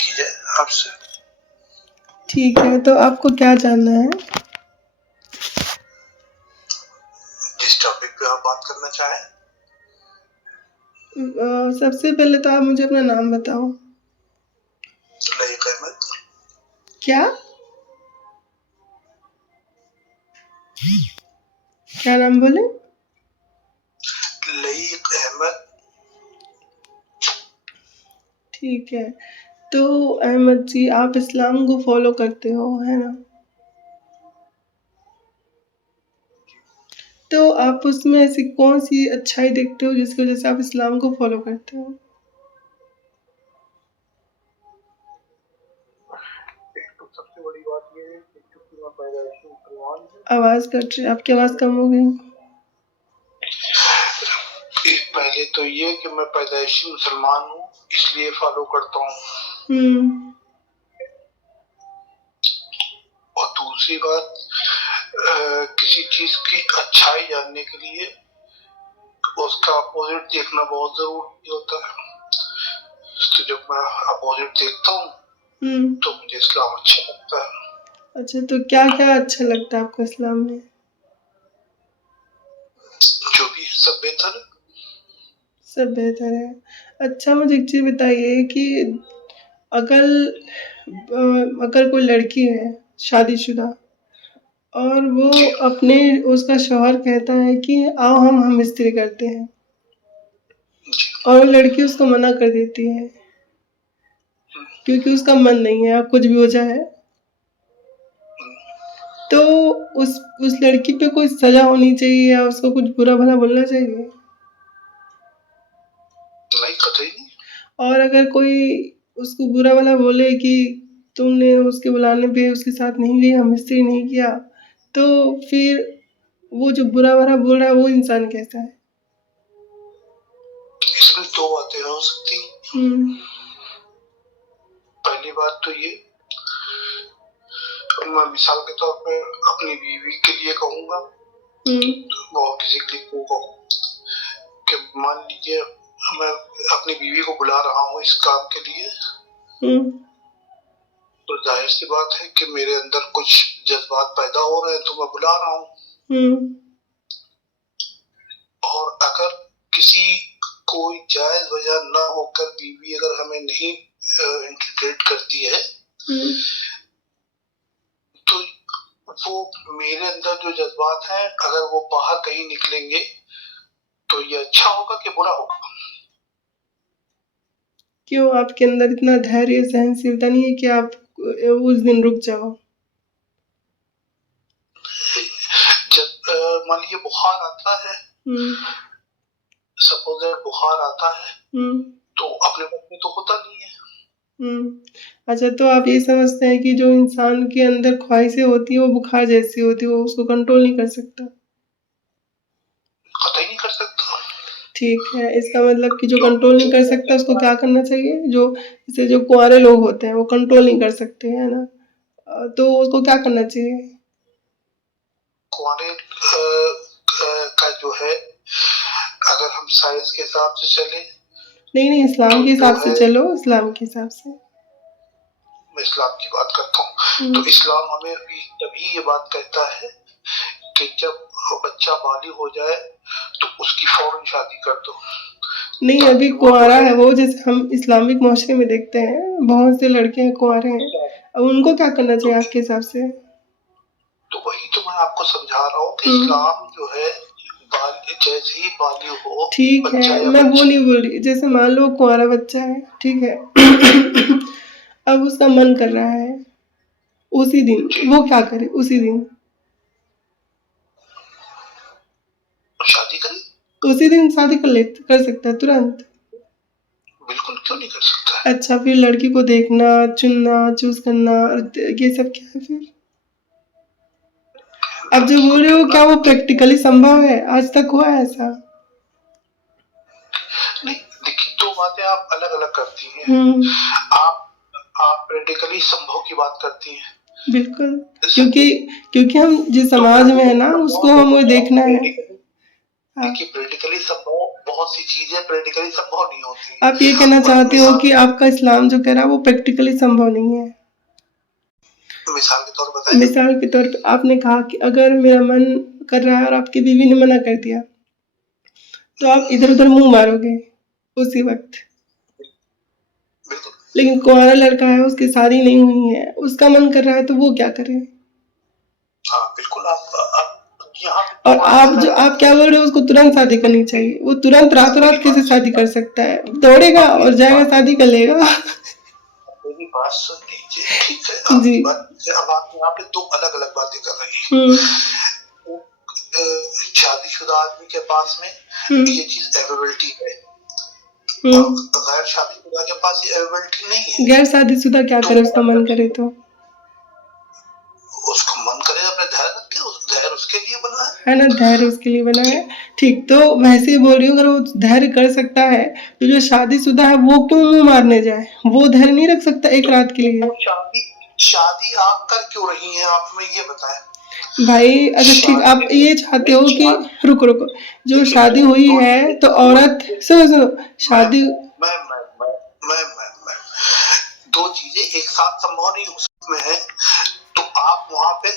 की जाए आपसे। ठीक है, तो आपको क्या जानना है? जिस टॉपिक पे आप बात करना चाहें। सबसे पहले तो आप मुझे अपना नाम बताओ। लईक अहमद। क्या? क्या नाम बोले? लईक अहमद। ठीक है, तो अहमद जी आप इस्लाम को फॉलो करते हो, है ना? तो आप उसमें ऐसी कौन सी अच्छाई देखते हो जिसकी वजह से आप इस्लाम को फॉलो करते हो? एक तो सबसे बड़ी बात ये है कि चूंकि मैं पैदाइशी मुसलमान हूँ। आवाज़ कट रही है, आपकी आवाज़ कम हो गई। पहले तो ये कि मैं पैदाइशी मुसलमान हूँ, इसलिए फॉलो करता हूँ। और दूसरी बात, किसी चीज की अच्छाई जानने के लिए उसका अपोजिट देखना बहुत जरूरी होता है। तो जब मैं अपोजिट देखता हूँ तो मुझे इस्लाम अच्छा लगता है। अच्छा, तो क्या क्या अच्छा लगता है आपको इस्लाम में? जो भी सब बेहतर है। सब बेहतर है। अच्छा, मुझे एक चीज़ बताइए कि अगर अगर कोई लड़की है शादीशुदा और वो अपने उसका शौहर कहता है कि आओ हम इस्त्री करते हैं, और लड़की उसको मना कर देती है क्योंकि उसका मन नहीं है, अब कुछ भी हो जाए, तो उस लड़की पे कोई सजा होनी चाहिए या उसको कुछ बुरा भला बोलना चाहिए? नहीं, कतई नहीं। और अगर कोई उसको बुरा भला बोले कि तुमने उसके बुलाने पे उसके साथ नहीं गई, हम इस्त्री नहीं किया, तो फिर वो जो बुरा भला बोल रहा है वो इंसान कैसा है? इसमें दो बातें हो सकती। पहली बात तो ये, मैं मिसाल के तौर पे अपनी बीवी के लिए कहूंगा, बहुत किसी के लिए कहूँ कि मान लीजिए मैं अपनी बीवी को बुला रहा हूँ इस काम के लिए, तो जाहिर सी बात है कि मेरे अंदर कुछ जज्बात पैदा हो रहे हैं, तो मैं बुला रहा हूँ। और अगर किसी कोई जायज वजह न होकर बीवी अगर हमें नहीं इंटरप्रेट करती है, तो वो मेरे अंदर जो जज्बात हैं अगर वो बाहर कहीं निकलेंगे तो ये अच्छा होगा कि बुरा होगा? क्यों आपके अंदर इतना धैर्य सहनशीलता नहीं है कि आप उस दिन रुक जाओ? जब मान लीजिए बुखार आता है, सपोज बुखार आता है, तो अपने वक्त में तो होता नहीं है। अच्छा, तो आप ये समझते हैं कि जो इंसान के अंदर ख्वाहिशें होती है वो बुखार जैसी होती है, वो उसको कंट्रोल नहीं कर सकता? कतई नहीं कर सकता। ठीक है, इसका मतलब कि जो कंट्रोल नहीं कर सकता उसको क्या करना चाहिए? जो जैसे जो कुंवारे लोग होते हैं वो कंट्रोल नहीं कर सकते, है ना, तो उसको क्या करना चाहिए? कुंवारे का जो है, अगर हम साइंस के हिसाब से चले, नहीं, इस्लाम के हिसाब से चलो, इस्लाम के हिसाब से। मैं इस्लाम की बात करता हूँ, तो इस्लाम हमें तभी ये बात कहता है कि जब बच्चा बालिग हो जाए तो उसकी फौरन शादी कर दो। नहीं, अभी कुंवारा है वो, जैसे हम इस्लामिक माशरे में देखते हैं बहुत से लड़के हैं कुंवारे हैं, अब उनको क्या करना चाहिए आपके हिसाब से? तो वही तो मैं आपको समझा रहा हूँ कि इस्लाम जो है जैसे ही बालिग हो, ठीक है, मैं वो नहीं बोल रही, जैसे मान लो कुंवारा बच्चा है, ठीक है अब उसका मन कर रहा है उसी दिन, वो क्या करे उसी दिन? शादी करे। उसी दिन शादी कर सकता है तुरंत? बिल्कुल, क्यों नहीं कर सकता? अच्छा, फिर लड़की को देखना, चुनना, चूज करना, ये सब क्या है फिर? अब जो बोल रहे हो क्या वो प्रैक्टिकली संभव है? आज तक हुआ है ऐसा? नहीं, देखिए दो बातें आप अलग अलग करती हैं। आप प्रैक्टिकली संभव की बात करती हैं। बिल्कुल, क्योंकि हम जिस समाज में है ना उसको हमें देखना है। देखिए प्रैक्टिकली संभव बहुत सी चीजें प्रैक्टिकली संभव नहीं होती। आप ये कहना चाहते हो मिसाल कि आपका इस्लाम जो कह रहा है वो प्रैक्टिकली संभव नहीं है। मिसाल के तौर पर बताइए। मिसाल के तौर पे आपने कहा कि अगर मेरा मन कर रहा है और आपकी बीवी ने मना कर दिया तो आप इधर उधर मुंह मारोगे उसी वक्त। बिल्कुल लेकिन कुंवारा लड़का है, उसकी शादी नहीं हुई है, उसका मन कर रहा है तो वो क्या करे। हाँ बिल्कुल। आप यहाँ और पे आप क्या बोल रहे हो, उसको तुरंत शादी करनी चाहिए। वो तुरंत रातों रात कैसे शादी कर सकता है, दौड़ेगा और जाएगा शादी कर लेगा। मेरी बात सुन लीजिए, ठीक है। जी अब आप यहाँ पे दो अलग अलग बातें कर रही हैं। शादीशुदा आदमी के पास में ये चीज अवेलेबिलिटी है, और गैर शादीशुदा के पास ये अवेलेबिलिटी नहीं है। गैर शादीशुदा क्या करे, उसका मन करे तो उसको मन करे अपने धैर्य रखे, उस धैर्य उसके लिए बना है ना, धैर्य उसके लिए बना है। ठीक, तो वैसे ही बोल रही हूँ, अगर वो धैर्य कर सकता है तो जो शादीशुदा है वो क्यों मुंह मारने जाए, वो धैर्य नहीं रख सकता एक रात के लिए। शादी आप कर क्यों रही हैं, आप हमें ये बताएं भाई। अच्छा ठीक, आप ये चाहते हो कि रुको रुको, जो शादी हुई है तो औरत, सुनो शादी मैं दो चीजें एक साथ संभव नहीं हो सकती है। तो आप वहां पे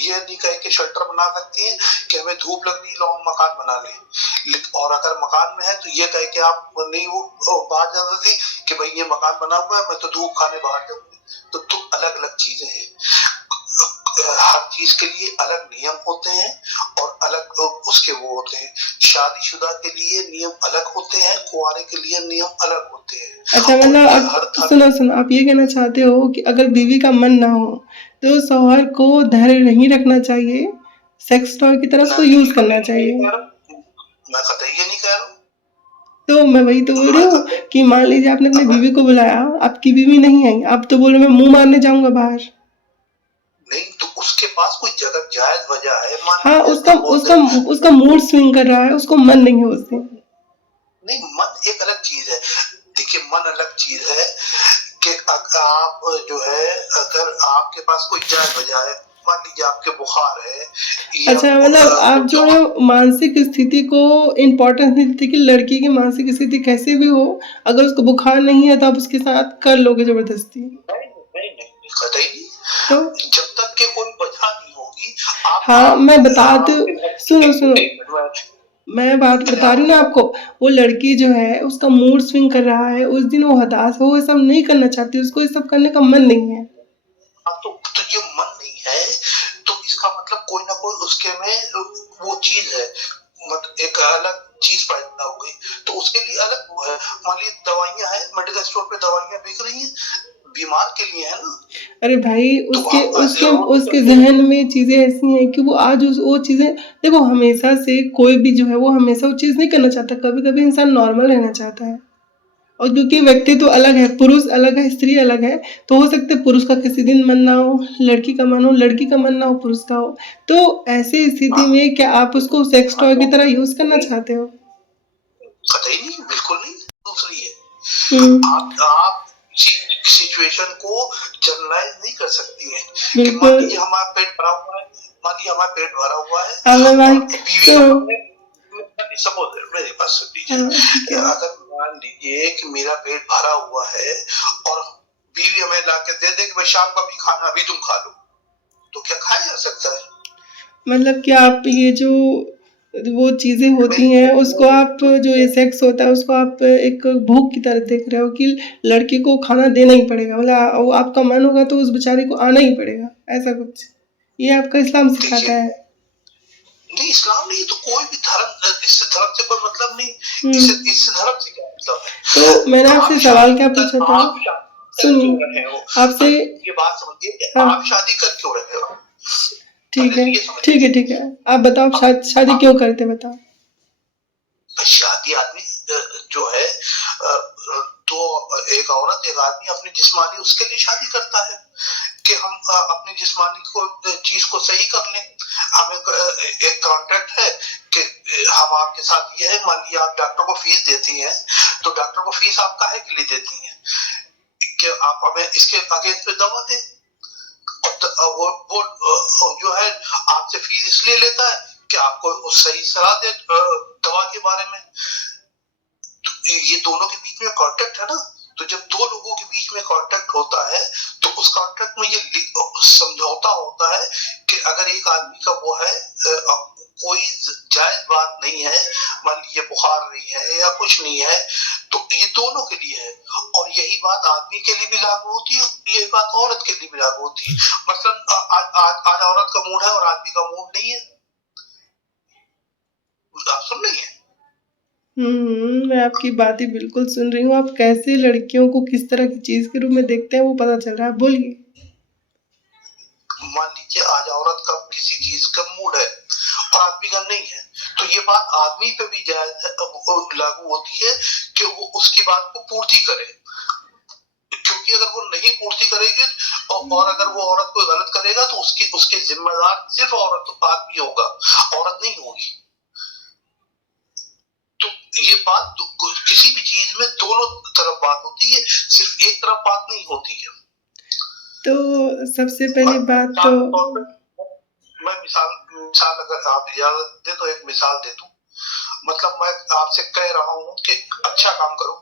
ये नहीं कह के शेल्टर बना सकती हैं कि हमें धूप लग रही, लो हम मकान बना लें। और अगर मकान में है तो ये कह के आप नहीं वो बाहर जा सकती कि भाई ये मकान बना हुआ है, मैं तो धूप खाने बाहर जाऊंगी। तो अलग अलग चीजें हैं। हर चीज के लिए अलग नियम होते हैं और अलग उसके वो होते हैं। शादीशुदा के लिए नियम अलग होते हैं, कुंवारे के लिए नियम अलग होते हैं। अच्छा, मतलब आप सुनो, आप ये कहना चाहते हो कि अगर बीवी का मन ना हो तो शौहर को धैर्य नहीं रखना चाहिए, सेक्स टॉय की तरफ उसको यूज करना चाहिए। मैं कतई ये नहीं कह रहा हूँ। तो मैं वही तो बोल रही हूँ कि मान लीजिए आपने अपनी बीवी को बुलाया, आपकी बीवी नहीं आई, आप तो बोल रहे मैं मुंह मारने जाऊंगा बाहर। नहीं तो उसके पास कोई जगह जायज वजह है। हाँ, उसका मूड स्विंग कर रहा है, उसको मन नहीं है उस दिन। नहीं, मन एक अलग चीज है। देखिए, मन अलग चीज है कि आप जो है, अगर आपके पास कोई जायज वजह है, मान लीजिए आपके बुखार है। अच्छा, मतलब आप जो है मानसिक स्थिति को इम्पोर्टेंस नहीं देते कि लड़की की मानसिक स्थिति कैसे भी हो, अगर उसको बुखार नहीं है तो आप उसके साथ कर लोगे जबरदस्ती। नहीं, कतई नहीं। तो जब तक के कोई वजह नहीं होगी। हाँ, मैं बता दूं, सुनो, मैं बात बता रही हूँ ना आपको। वो लड़की जो है उसका मूड स्विंग कर रहा है, उस दिन वो हताश है, वो ये सब नहीं करना चाहती, उसको ये सब करने का मन नहीं है। तो ये मन नहीं है तो इसका मतलब कोई ना कोई उसके में वो चीज है, मतलब एक अलग चीज पैदा हो गई, तो उसके लिए अलग वो है। मान लीजिए दवाइयां हैं, मेडिकल स्टोर पे दवाइयां बिक रही हैं, बीमार के लिए है ना। अरे भाई, उसके जहन में चीजें ऐसी हैं कि वो आज वो चीजें देखो, हमेशा से कोई भी जो है वो हमेशा वो चीज नहीं करना चाहता, कभी कभी इंसान नॉर्मल रहना चाहता है। और क्योंकि व्यक्ति तो अलग है, पुरुष अलग है, स्त्री अलग है, तो हो सकता है पुरुष का किसी दिन मन ना हो, लड़की का मन हो, लड़की का मन ना हो, पुरुष का हो। तो ऐसी स्थिति में क्या आप उसको सेक्स टॉय की तरह यूज करना चाहते हो? कतई नहीं, बिल्कुल नहीं। दूसरी है, आप सिचुएशन को जनरलाइज नहीं कर सकती है कि मान लीजिए हमारा पेट भरा हुआ है, सपोज मेरे पास सुन लीजिए, अगर मान लीजिए कि मेरा पेट भरा हुआ है और बीवी हमें ला के दे दे कि भाई शाम को भी खाना अभी तुम खा लो, तो क्या खाया जा सकता है? मतलब क्या आप ये जो वो चीजें होती हैं उसको आप, जो ये सेक्स होता है उसको आप एक भूख की तरह देख रहे हो कि लड़की को खाना देना ही पड़ेगा, मतलब आपका मन होगा तो उस बेचारी को आना ही पड़ेगा, ऐसा कुछ? ये आपका इस्लाम सिखाता है? नहीं, इस्लाम नहीं, तो कोई भी धर्म, इससे धर्म से कोई मतलब नहीं। इससे धर्म से क्या मतलब है? तो मैंने आपसे सवाल क्या पूछा था, सुनिए आपसे ये बात समझिए कि आप शादी कर क्यों रहे हो? ठीक है, आप बताओ, शादी क्यों करते, बताओ। शादी आदमी जो है, तो एक औरत एक आदमी अपनी जिस्मानी उसके लिए शादी करता है कि हम अपनी जिस्मानी को चीज को सही कर लें। हमें एक कॉन्ट्रैक्ट है कि हम आपके साथ ये है, मान लीजिए आप डॉक्टर को फीस देती हैं, तो डॉक्टर को फीस आप काहे के लिए देती हैं कि आप हमें इसके अगेंस्ट पे दवा दें। वो जो है आपसे फीस इसलिए लेता है कि आपको सही सलाह दे दवा के बारे में। तो ये दोनों के बीच में कांटेक्ट है ना, तो जब दो लोगों के बीच में कांटेक्ट होता है तो उस कांटेक्ट में ये समझौता होता है कि अगर एक आदमी का वो है कोई जायज बात नहीं है, मान लीजिए बुखार नहीं है या कुछ नहीं है, तो ये दोनों के लिए है। और यही बात आदमी के लिए भी लागू होती है, यही बात औरत के लिए भी लागू होती है। मतलब आज औरत का मूड है और आदमी का मूड नहीं है, आप सुन रही है? मैं आपकी बातें बिल्कुल सुन रही हूँ। आप कैसे लड़कियों को किस तरह की चीज के रूप में देखते हैं वो पता चल रहा है, बोलिए। मान लीजिए आज औरत का किसी चीज का मूड है और आदमी का नहीं है, तो ये बात आदमी पे भी लागू होती है कि वो उसकी बात को पूर्ति करे, क्योंकि अगर वो नहीं पूर्ति करेगी और अगर वो औरत को गलत करेगा तो उसके जिम्मेदार सिर्फ आदमी होगा, औरत नहीं होगी। तो ये बात किसी भी चीज में दोनों तरफ बात होती है, सिर्फ एक तरफ बात नहीं होती है। तो सबसे पहली बात तो मैं मिसाल अगर आप इजाजत दे तो एक मिसाल दे दूं। मतलब मैं आपसे कह रहा हूं कि अच्छा काम करो,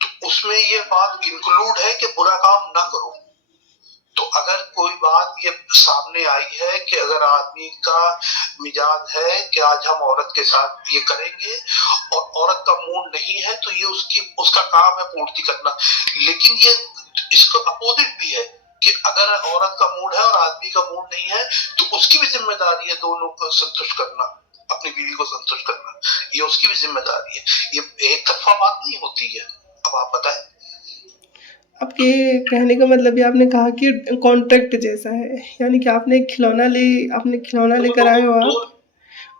तो उसमें ये बात इंक्लूड है कि बुरा काम ना करो। तो अगर कोई बात ये सामने आई है कि अगर आदमी का मिजाज है कि आज हम औरत के साथ ये करेंगे और औरत का मूड नहीं है, तो ये उसका काम है पूर्ति करना। लेकिन ये इसको अपोजिट भी है कि अगर औरत का मूड है और आदमी का मूड नहीं है, तो उसकी भी जिम्मेदारी है दोनों को संतुष्ट करना, अपनी बीवी को संतुष्ट करना, ये उसकी भी जिम्मेदारी है। ये एक तरफा बात नहीं होती है। अब आप बताएं। आपके कहने का मतलब ये आपने कहा कि कॉन्ट्रैक्ट जैसा है, यानी कि आपने खिलौना लेकर आए हो आप,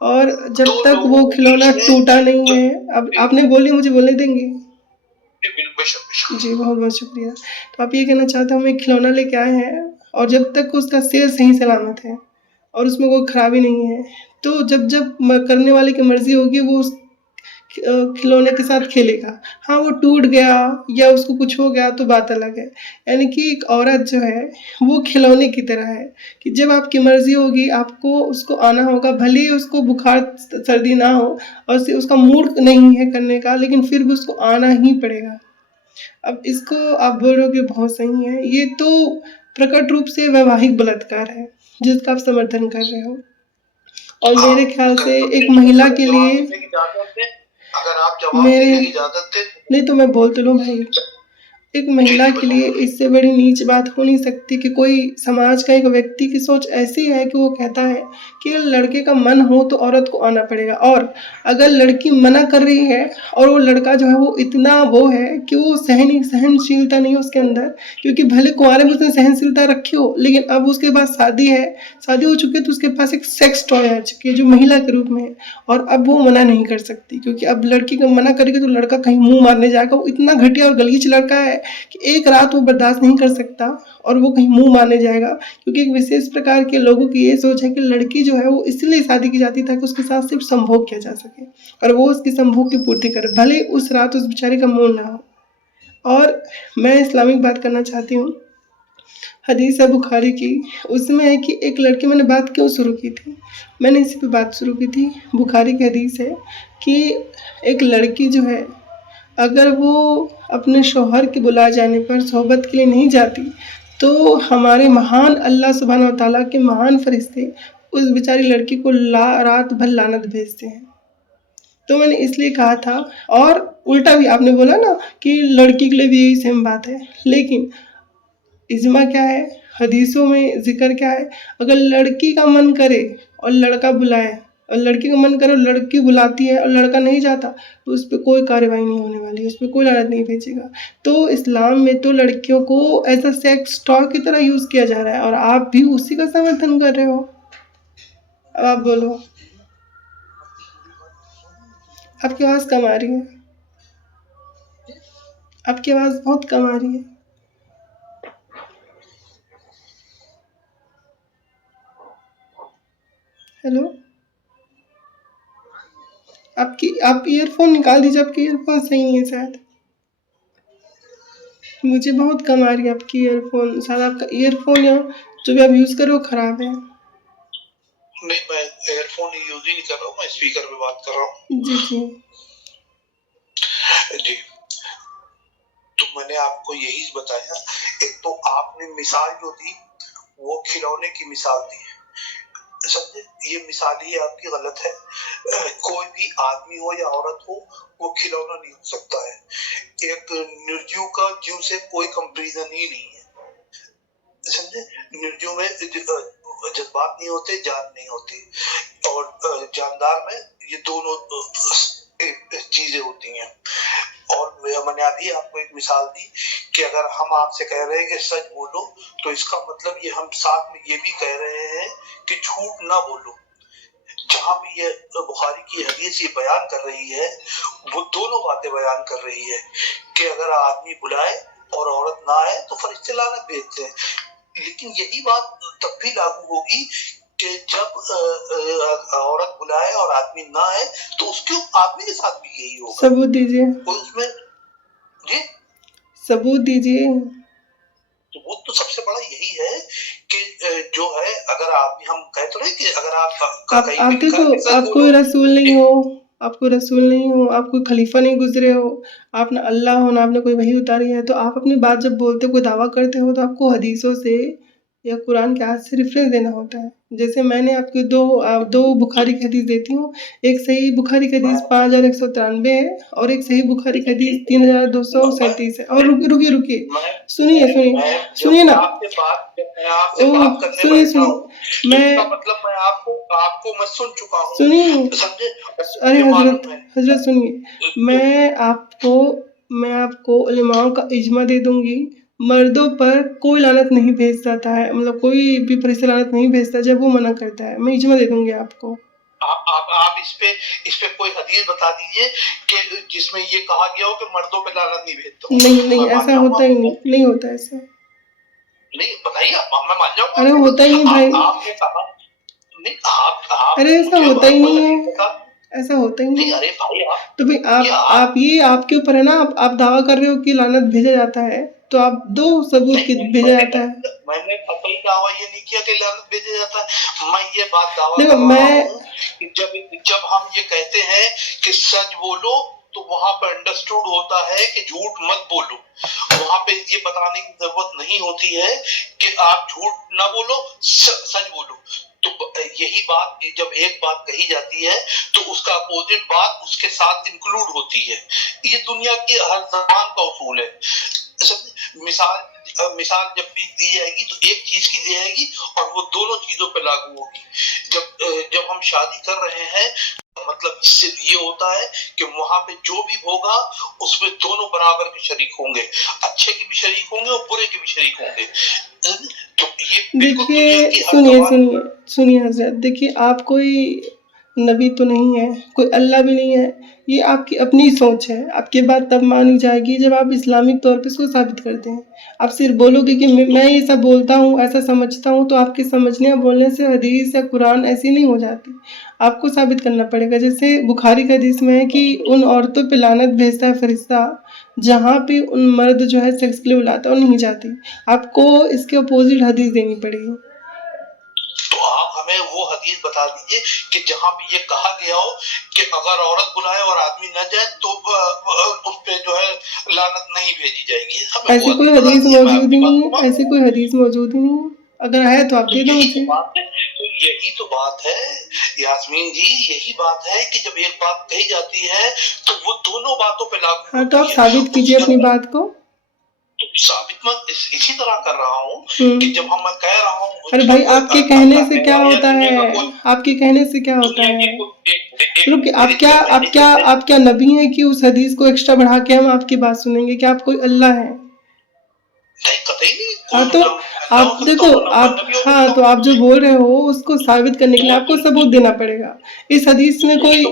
और जब तक वो खिलौना टूटा नहीं है, अब आपने बोली, मुझे बोलने देंगे? जी, बहुत बहुत शुक्रिया। तो आप ये कहना चाहते हैं हम एक खिलौना लेके आए हैं और जब तक उसका सेल सही सलामत है और उसमें कोई खराबी नहीं है, तो जब करने वाले की मर्जी होगी वो उस खिलौने के साथ खेलेगा। हाँ, वो टूट गया या उसको कुछ हो गया तो बात अलग है। यानी कि एक औरत जो है वो खिलौने की तरह है कि जब आपकी मर्जी होगी आपको उसको आना होगा, भले ही उसको बुखार सर्दी ना हो और उसका मूड नहीं है करने का, लेकिन फिर भी उसको आना ही पड़ेगा। अब इसको आप बोल रहे हो कि बहुत सही है, ये तो प्रकट रूप से वैवाहिक बलात्कार है जिसका आप समर्थन कर रहे हो। और मेरे ख्याल से एक महिला के लिए अगर आप जवाब देने की इजाजत दे नहीं तो मैं बोल तो लूं भाई। एक महिला के लिए इससे बड़ी नीच बात हो नहीं सकती कि कोई समाज का एक व्यक्ति की सोच ऐसी है कि वो कहता है कि लड़के का मन हो तो औरत को आना पड़ेगा, और अगर लड़की मना कर रही है और वो लड़का जो है वो इतना वो है कि वो सहनशीलता नहीं है उसके अंदर, क्योंकि भले कुंवारे में उसने सहनशीलता रखी हो, लेकिन अब उसके बाद शादी हो चुकी है, तो उसके पास एक सेक्स टॉय आ चुकी है जो महिला के रूप में है, और अब वो मना नहीं कर सकती, क्योंकि अब लड़की को मना करेगी तो लड़का कहीं मुंह मारने जाएगा। वो इतना घटिया और गलीज लड़का है कि एक रात वो बर्दाश्त नहीं कर सकता और वो कहीं मुंह मारने जाएगा, क्योंकि एक विशेष प्रकार के लोगों की ये सोच है कि लड़की जो है वो इसलिए शादी की जाती है ताकि उसके साथ सिर्फ संभोग किया जा सके और वो उसकी संभोग की पूर्ति करे, भले उस रात उस बेचारी का मूड ना हो। और मैं इस्लामिक बात करना चाहती हूँ, हदीस है बुखारी की, उसमें है कि एक लड़की, मैंने बात क्यों शुरू की थी, मैंने इसी पे बात शुरू की थी। बुखारी की हदीस है कि एक लड़की जो है अगर वो अपने शौहर के बुलाए जाने पर सोहबत के लिए नहीं जाती तो हमारे महान अल्लाह सुब्हानहू व तआला के महान फरिश्ते उस बेचारी लड़की को रात भर लानत भेजते हैं। तो मैंने इसलिए कहा था, और उल्टा भी आपने बोला ना कि लड़की के लिए भी यही सेम बात है, लेकिन इज्मा क्या है, हदीसों में जिक्र क्या है, अगर लड़की का मन करे और लड़का बुलाए, और लड़की का मन करे और लड़की बुलाती है और लड़का नहीं जाता, तो उस पर कोई कार्रवाई नहीं होने वाली, उस पर कोई लानत नहीं भेजेगा। तो इस्लाम में तो लड़कियों को ऐसा सेक्स टॉय की तरह यूज़ किया जा रहा है और आप भी उसी का समर्थन कर रहे हो। अब आप बोलो। आपकी आवाज़ कम आ रही है, आपकी आवाज़ बहुत कम आ रही है। हेलो, आप ईयरफोन निकाल दीजिए, आपके ईयरफोन सही नहीं है शायद, मुझे बहुत कम आ रही है आपकी ईयरफोन, शायद आपका ईयरफोन या जो भी आप यूज़ कर रहे हो ख़राब है। नहीं, मैं एयरफोन यूज ही नहीं कर रहा हूँ, मैं स्पीकर पे बात कर रहा हूँ। जी जी जी, तो मैंने आपको यही बताया। एक तो आपने मिसाल जो दी वो खिलौने की मिसाल दी, समझे? ये मिसाल ही आपकी गलत है। कोई भी आदमी हो या औरत हो, वो खिलौना नहीं हो सकता है। एक निर्जीव का जीव से कोई कंपैरिजन ही नहीं है, समझे? निर्जीव में जज्बात नहीं होते, जान नहीं होती, और जानदार में ये दोनों चीजें होती हैं। और मैंने अभी आपको एक मिसाल दी कि अगर हम आपसे कह रहे हैं कि सच बोलो, तो इसका मतलब ये हम साथ में ये भी कह रहे हैं कि झूठ ना बोलो। जहां भी ये बुखारी की हदीस ये बयान कर रही है, वो दोनों बातें बयान कर रही है कि अगर आदमी बुलाए और औरत ना आए तो फरिश्ते लानत भेजते हैं। लेकिन यही बात तब भी लागू होगी कि जब औरत बुलाए और आदमी ना आए, तो उसके आदमी के साथ भी यही होगा। सबूत दीजिए, कोई उसमें जी सबूत दीजिए। तो वो तो सबसे बड़ा यही है कि जो है, अगर आप, हम कहते रहे कि अगर आप आप देखो, आप कोई रसूल नहीं हो, आप कोई रसूल नहीं हो, आप कोई खलीफा नहीं गुजरे हो, आप ना अल्लाह हो, ना आपने कोई वही उतारी है, तो आप अपनी बात जब बोलते हो, कोई दावा करते हो, तो आपको हदीसों से या कुरान के आयत से रेफरेंस देना होता है। जैसे मैंने आपको दो बुखारी की हदीस देती हूँ। एक सही बुखारी की हदीस 5193 है और एक सही बुखारी की हदीस 3237 है। और रुकिए, सुनिए ना, मैं मतलब मैं आपको मैं सुन चुका हूँ, सुनिए, समझे? अरे हजरत सुनिए, मैं आपको उलमाओं का इज्मा दे दूंगी। मर्दों पर कोई लानत नहीं भेज जाता है, मतलब कोई भी फरिश्ता लानत नहीं भेजता जब वो मना करता है। मैं इज्मा दे दूंगी आपको। आप इस पे कोई हदीस बता दीजिए कि जिसमें ये कहा गया हो कि मर्दों पे लानत नहीं भेजता। नहीं, ऐसा होता ही नहीं होता ऐसा। नहीं बताइए, मैं मान जाऊंगा। अरे होता ही नहीं भाई, आपने कहा नहीं, आप अरे ऐसा होता ही नहीं है, ऐसा होता ही नहीं। अरे भाई तो भाई आप ये आपके ऊपर है ना, आप दावा कर रहे हो कि लानत भेजा जाता है, तो आप दो सबूत कि भेजा जाता है। मैंने कतई दावा ये नहीं किया कि लानत भेजा जाता है। मैं ये बात दावा देखो, कर रहा हूं कि जब हम ये कहते हैं कि सच बोलो, तो वहां पर अंडरस्टूड होता है कि झूठ मत बोलो। वहां पे ये बताने की जरूरत नहीं होती है कि आप झूठ ना बोलो, सच बोलो। तो यही बात, जब एक बात कही जाती है तो उसका अपोजिट बात उसके साथ इंक्लूड होती है। ये दुनिया की हर जबान का उसूल है। मिसाल जब भी दी जाएगी तो एक चीज की दी जाएगी और वो दोनों चीजों पे लागू होगी। जब हम शादी कर रहे हैं, मतलब इससे ये होता है कि वहां पे जो भी होगा उसमें दोनों बराबर के शरीक होंगे, अच्छे के भी शरीक होंगे और बुरे के भी शरीक होंगे। तो ये देखिए, सुनिए हजरत, देखिए आप कोई नबी तो नहीं है, कोई अल्लाह भी नहीं है, ये आपकी अपनी सोच है। आपकी बात तब मानी जाएगी जब आप इस्लामिक तौर पे इसको साबित करते हैं। आप सिर्फ बोलोगे कि मैं ये सब बोलता हूँ, ऐसा समझता हूँ, तो आपके समझने या बोलने से हदीस या कुरान ऐसी नहीं हो जाती। आपको साबित करना पड़ेगा। जैसे बुखारी का हदीस में है कि उन औरतों पे लानत भेजता है फरिश्ता जहाँ पे उन मर्द जो है सेक्स के लिए बुलाता है और नहीं जाती। आपको इसके अपोजिट हदीस देनी पड़ेगी। तो आप हमें वो हदीस बता दीजिए कि जहाँ भी ये कहा गया हो कि अगर औरत बुलाए और आदमी न जाए तो उस पे जो है लानत नहीं भेजी जाएगी। ऐसी कोई हदीस मौजूद ही नहीं है, ऐसी कोई हदीस मौजूद ही नहीं है। अगर है तो आप दे दो मुझे। तो यही तो बात है यास्मीन जी, यही बात है कि जब एक बात कही जाती है तो वो दोनों बातों पे लागू। हाँ, तो आप साबित कीजिए अपनी बात को। तो साबित मैं इसी तरह कर रहा हूँ कि जब हम कह रहा हूँ। अरे भाई, आपके कहने से क्या होता है? आपके कहने से क्या होता है? रुकिए, आप क्या नबी हैं कि उस हदीस को एक्स्ट्रा बढ़ा के हम आपकी बात सुनेंगे? क्या आप कोई अल्लाह है? हाँ, तो आप देखो, तो आप जो बोल रहे हो उसको साबित करने के लिए आपको सबूत देना पड़ेगा। इस हदीस में कोई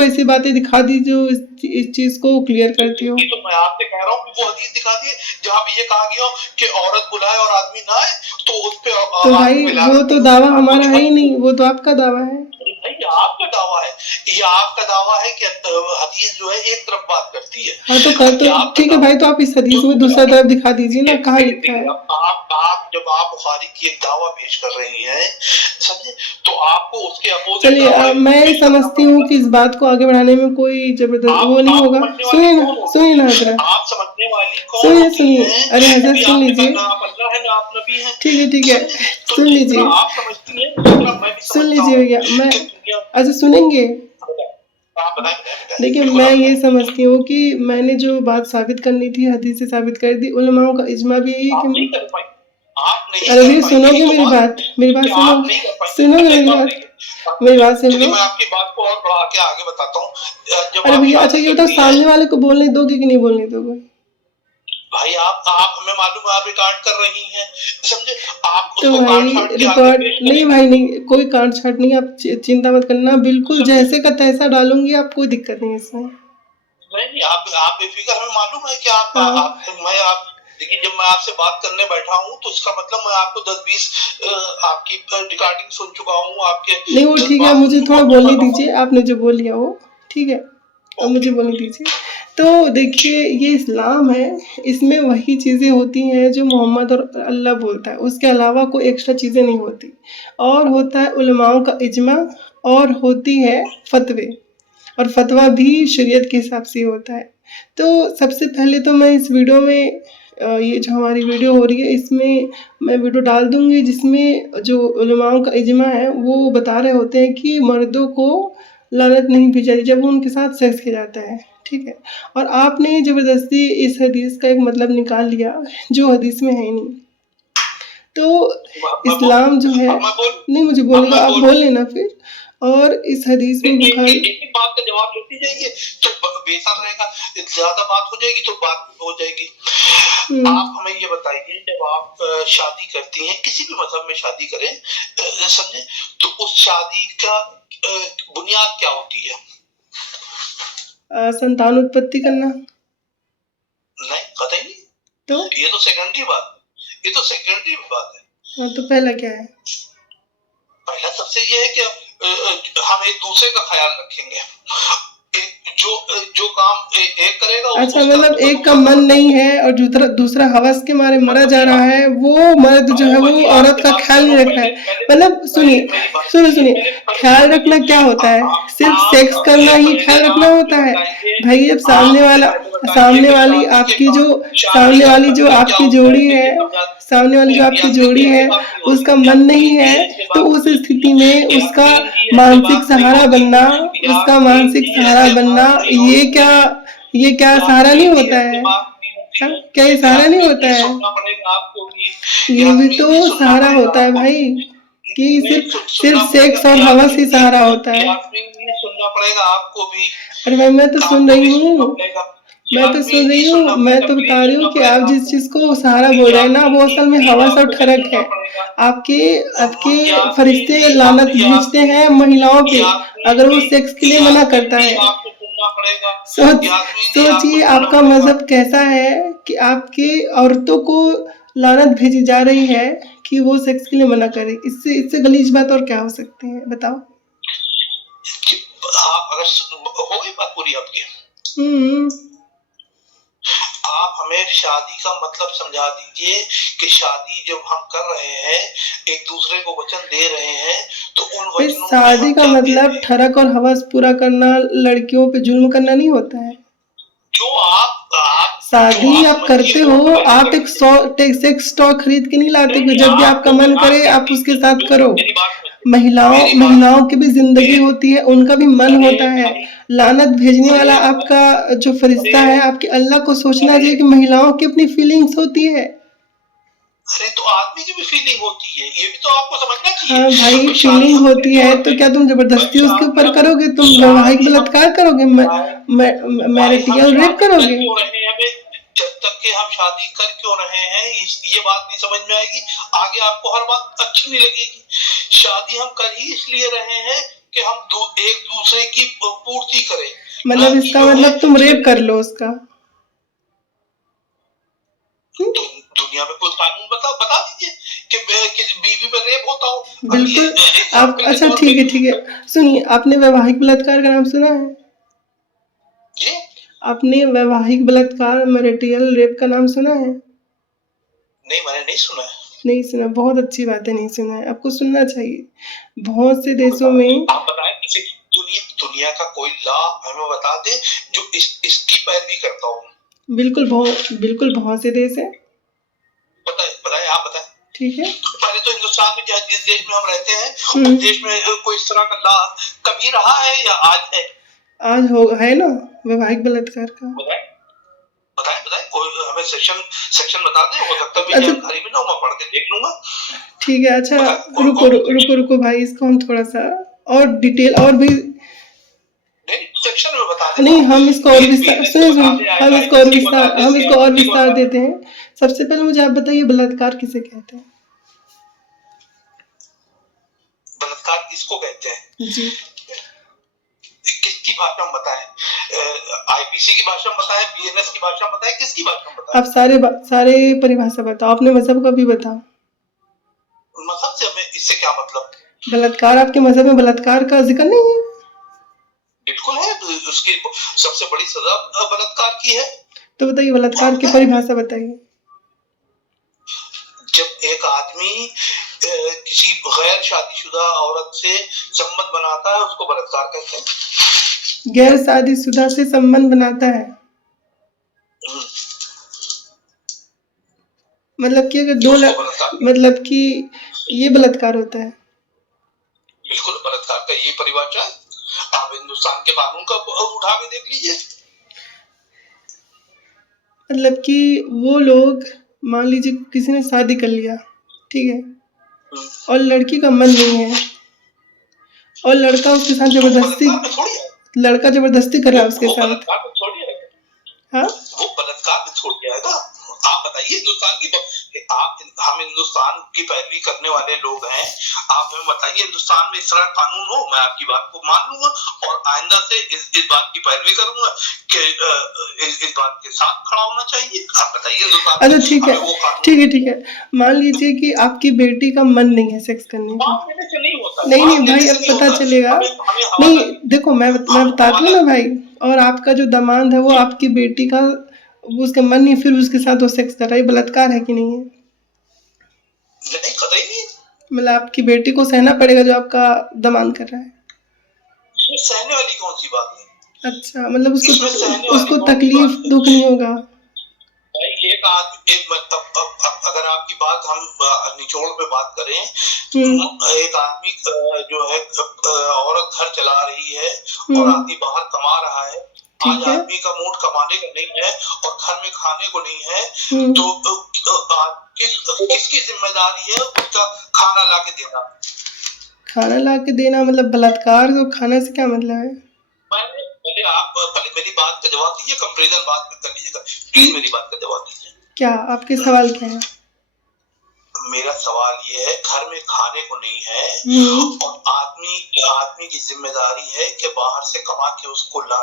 ऐसी बातें दिखा दी जो इस चीज को क्लियर करती हो। तो मैं आपसे कह रहा हूँ कि वो हदीस दिखा दिए जहाँ पे ये कहा गया कि औरत बुलाए और आदमी ना आए, तो उस पे तो भाई वो तो दावा हमारा है ही नहीं, वो तो आपका दावा है। आपका दावा है, ये आपका दावा है कि हदीस जो है एक तरफ बात करती है। हाँ, तो ठीक है भाई, तो आप इस हदीस में दूसरा तरफ दिखा दीजिए ना, कहाँ लिखा है? आप जब आप बुखारी की एक दावा पेश कर रही हैं, समझे, तो आपको उसके अपोजिट चलिए दावा मैं पेश करना समझती हूँ पड़ेगा। कि इस बात को आगे बढ़ाने में कोई जबरदस्त वो नहीं आप होगा। समझने सुनिए वाली ना, कौन सुनिए होती ना है? हजरत, आप समझने वाली कौन सुनिए होती सुनिए, हैं? अरे हजरत कि सुन आपने कहा लीजिए, ना आप अल्लाह है ना आप नबी हैं, ठीक है समझे? तो सुन जितना लीजिए, आप समझती हैं उतना मैं भी सुन समझता लीजिए हूँ भैया, मैं कि दुनिया। अच्छा सुनेंगे। आप बताएं बताएं बताएं, देखिए बिल्कुल मैं आप ये बताएं। समझती हूँ कि मैंने जो बात साबित करनी थी हदीस से साबित कर दी, उलमाओं का इज्मा भी यही है आप नहीं कि कर पाई, आप नहीं अरे कर भैया पाई, यही सुनोगे तो मेरी बात बात, मेरी बात कि आप नहीं कर पाई। सुनोगे अच्छा एक मेरी बात बात, देखिए, मेरी बात सुन चलिए लो। मैं आपकी बात को और बढ़ा के आगे बताता हूँ। जब अरे आप भैया अच्छा शादी ये बताओ, करती हैं, सामने वाले को बोलने दोगे कि नहीं बोलने दोगे? भाई आप हमें मालूम है आप रिकॉर्ड कर रही हैं, समझे, आप तो उसको काट भाई छाट के आगे रिकॉर्ड पेश नहीं, करेंगे। भाई नहीं, कोई काट छाट नहीं, आप चिंता मत करना, बिल्कुल समझे? जैसे का तैसा डालूंगी, आप कोई दिक्कत नहीं इसमें। नहीं आप बेफिक्र, हमें मालूम है कि हाँ मैं आप देखिए, जब मैं आपसे बात करने बैठा हूँ तो इसका मतलब मैं आपको 10-20 आपकी रिकॉर्डिंग सुन चुका हूँ, आपके नहीं वो 10 ठीक है, बार सुन मुझे चुका थोड़ा हूँ, तो बोलने मैं दीजिए, आपने जो बोल लिया वो ठीक है, अब मुझे ओके बोलने दीजिए। तो देखिए ये इस्लाम है, इसमें वही चीज़ें होती हैं जो मोहम्मद और अल्लाह बोलता है, उसके अलावा कोई एक्स्ट्रा चीज़ें नहीं होती। और होता है उलमाओं का इज्मा, और होती है फतवे, और फतवा भी शरीयत के हिसाब से होता है। तो सबसे पहले तो मैं इस वीडियो में ये जो हमारी वीडियो हो रही है इसमें मैं वीडियो डाल दूंगी जिसमें जो उलमाओं का इज्मा है वो बता रहे होते हैं कि मर्दों को लानत नहीं भेजा जाती जब वो उनके साथ सेक्स किया जाता है, ठीक है। और आपने ज़बरदस्ती इस हदीस का एक मतलब निकाल लिया जो हदीस में है ही नहीं। तो इस्लाम जो है, अब मैं बोल नहीं मुझे अब बोलेगा, मैं आप बोल बोल लेना फिर। और इस हदीस में एक बुखारी एक बात का जवाब लेती जाइए तो बेहतर रहेगा, ज्यादा बात हो जाएगी तो बात हो जाएगी। आप हमें ये बताइए, जब आप शादी करती हैं, किसी भी मजहब में शादी करें, समझे, तो उस शादी का बुनियाद क्या होती है? संतान उत्पत्ति करना। नहीं, कतई नहीं, तो ये तो सेकेंडरी बात है, ये तो सेकेंडरी बात है। हाँ, तो पहला क्या है? पहला सबसे ये है कि हम एक दूसरे का ख्याल रखेंगे। जो काम एक करेगा अच्छा उसका मतलब एक का दूसरा मन नहीं है और दूसरा दूसरा हवस के मारे मरा जा रहा है, वो मर्द जो है वो औरत का ख्याल नहीं रख रहा है। मतलब सुनिए सुनिए सुनिए, ख्याल रखना क्या होता है? सिर्फ सेक्स करना ही ख्याल रखना होता है? भाई जब सामने वाली आपकी जो सामने वाली जो आपकी जोड़ी है, सामने वाली जो आपकी जोड़ी है उसका मन नहीं है, तो उस स्थिति में उसका मानसिक सहारा बनना, उसका मानसिक सहारा बनना, ये क्या सहारा नहीं होता है? हाँ? क्या ये सहारा नहीं होता है? ये भी तो सहारा होता है भाई, कि सिर्फ सेक्स और हवस ही सहारा होता है। सुनना पड़ेगा आपको भी, अरे भाई मैं तो सुन आपको रही भी सुनना हूँ, पड़ेगा, मैं तो सुन रही हूँ, मैं तो बता रही हूँ कि आप जिस चीज को सहारा बोल रहे हैं ना वो असल में हवस और ठरक है। आपके आपके फरिश्ते लानत भेजते हैं महिलाओं पे अगर वो सेक्स के लिए मना करता है। सोचिए आपका मजहब कैसा है कि आपकी औरतों को लानत भेजी जा रही है कि वो सेक्स के लिए मना करे। इससे गलीज बात और क्या हो सकती है बताओ? आप अगर हो गई बात पूरी आपकी, आप हमें शादी का मतलब समझा दीजिए कि शादी जब हम कर रहे हैं, एक दूसरे को वचन दे रहे हैं, तो उन वचनों शादी का मतलब ठरक और हवस पूरा करना, लड़कियों पे जुल्म करना नहीं होता है। जो आप शादी आप करते हो, आप एक सेक्स स्टॉक खरीद के नहीं लाते हो, जब भी आपका मन करे आप उसके साथ करो। महिलाओं की भी जिंदगी होती है, उनका भी मन होता है। लानत भेजने वाला आपका जो फरिश्ता है, आपके अल्लाह को सोचना चाहिए कि महिलाओं की अपनी फीलिंग्स होती है। अरे तो आदमी की भी फीलिंग होती है, ये भी तो आपको समझना चाहिए। हाँ भाई, फीलिंग होती है तो क्या तुम जबरदस्ती उसके ऊपर करोगे? तुम वैवाहिक बलात्कार करोगे? मैरिटल रेप करोगे? जब तक कि हम शादी कर क्यों रहे हैं, ये बात नहीं समझ में आएगी, आगे आपको हर बात अच्छी नहीं लगेगी। शादी हम कर ही इसलिए रहे हैं कि हम एक दूसरे की पूर्ति करें। मतलब इसका मतलब तुम रेप कर लो उसका? दुनिया में कोई कानून बता दीजिए कि बीवी पे रेप होता हो। बिल्कुल आप, अच्छा ठीक है, सुनिए, आपने वैवाहिक बलात्कार का नाम सुना है? जी? आपने वैवाहिक बलात्कार मैरिटल रेप का नाम सुना है? नहीं, मैंने नहीं सुना है। नहीं सुना, बहुत अच्छी बात है, नहीं सुना है, आपको सुनना चाहिए। बहुत से देशों में आप बताएं किसी दुनिया का कोई लॉ हमें बता दे जो इसकी पैरवी करता हो। बिल्कुल बहुत से देश हैं। बताएं आप बताएं। ठीक है। पहले तो हिंदुस्तान में जिस देश में हम रहते हैं उस देश में कोई इस तरह का लॉ कभी रहा है या आज है? आज है ना, वैवाहिक बलात्कार का। बताएं कोई हमें सेक्शन बता दे, हो सकता है अच्छा, जानकारी में ना मैं पढ़ के देख लूंगा। ठीक है। अच्छा, रुको भाई, इसको हम थोड़ा सा और डिटेल और भी नहीं सेक्शन में बता दे। नहीं, हम इसको और विस्तार देते हैं। सबसे पहले मुझे आप बताइए, बलात्कार किसे कहते हैं? बलात्कार किसको कहते हैं जी? किसकी भाषा में बताएं? आईपीसी की भाषा में बताएं, बीएनएस की भाषा में बताएं, किसकी भाषा में बताएं? आप सारे परिभाषा बताओ, अपने मजहब का भी बताओ। मजहब से हमें इससे क्या मतलब? बलात्कार, आपके मजहब में बलात्कार का जिक्र नहीं है? बिल्कुल है, तो उसकी सबसे बड़ी सजा बलात्कार की है। तो बताइए, बलात्कार की परिभाषा बताइए। जब एक आदमी किसी गैर शादीशुदा औरत से संबंध बनाता है उसको बलात्कार कहते हैं। गैर शादीशुदा से संबंध बनाता है, मतलब कि अगर मतलब कि ये बलात्कार होता है। बिल्कुल, बलात्कार का ये परिभाषा है। आप हिंदुस्तान के कानून का उठा के देख लीजिए। मतलब कि वो लोग, मान लीजिए किसी ने शादी कर लिया, ठीक है, और लड़की का मन नहीं है और लड़का उसके साथ जबरदस्ती कर रहा है उसके साथ। हाँ, वो बलात्कार में छोड़ जाएगा। आप बताइए, हम हिंदुस्तान की पैरवी करने वाले लोग हैं, आप हमें बताइए हिंदुस्तान में इस तरह कानून हो, मैं आपकी बात को मान लूंगा और आइंदा से इस बात की पैरवी करूंगा कि इस बात के साथ खड़ा होना चाहिए। आप बताइए हिंदुस्तान। अच्छा, ठीक है। मान लीजिए कि आपकी बेटी का मन नहीं है सेक्स करने का। नहीं भाई, अब पता चलेगा। नहीं देखो, मैं बताती हूँ ना भाई, और आपका जो दामाद है वो आपकी बेटी का, उसका मन नहीं, फिर उसके साथ वो सेक्स कर रहा है, बलात्कार है कि नहीं है? नहीं, कतई नहीं। मतलब आपकी बेटी को सहना पड़ेगा जो आपका दामाद कर रहा है। इसमें सहने वाली कौन सी बात है? अच्छा, मतलब उसको तकलीफ दुख नहीं होगा? अगर आपकी बात हम निचोड़ पे बात करें, एक आदमी जो है औरत घर चला रही है और आदमी बाहर कमा रहा है। आज आदमी का मूड कमाने का नहीं है और घर में खाने को नहीं है, तो किसकी जिम्मेदारी है उसका खाना ला के देना? खाना ला के देना मतलब बलात्कार, तो खाने से क्या मतलब है? पहले मेरी बात का जवाब दीजिए, कंपैरिजन बात कर लीजिएगा प्लीज, मेरी बात का जवाब दीजिए। क्या आपके सवाल क्या है? मेरा सवाल ये है, घर में खाने को नहीं है और आदमी की जिम्मेदारी है कि बाहर से कमा के उसको ला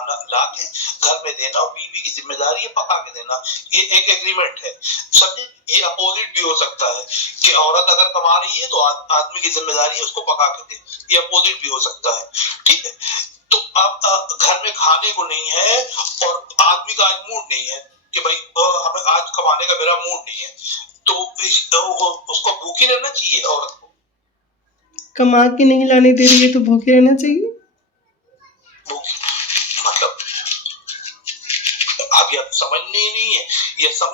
के घर में देना, और बीवी की जिम्मेदारी है पका के देना। ये एक एग्रीमेंट है। समझे? ये अपोजिट भी हो सकता है कि औरत अगर कमा रही है तो आदमी की जिम्मेदारी है उसको पका के दे, ये अपोजिट भी हो सकता है। ठीक है, तो अब घर में खाने को नहीं है और आदमी का आज मूड नहीं है कि भाई हमें आज कमाने का मेरा मूड नहीं है, तो उसको भूखी रहना चाहिए? औरत को कमा के नहीं लाने दे रही है तो भूखी रहना चाहिए? मतलब आप ये समझ नहीं है, ये समझ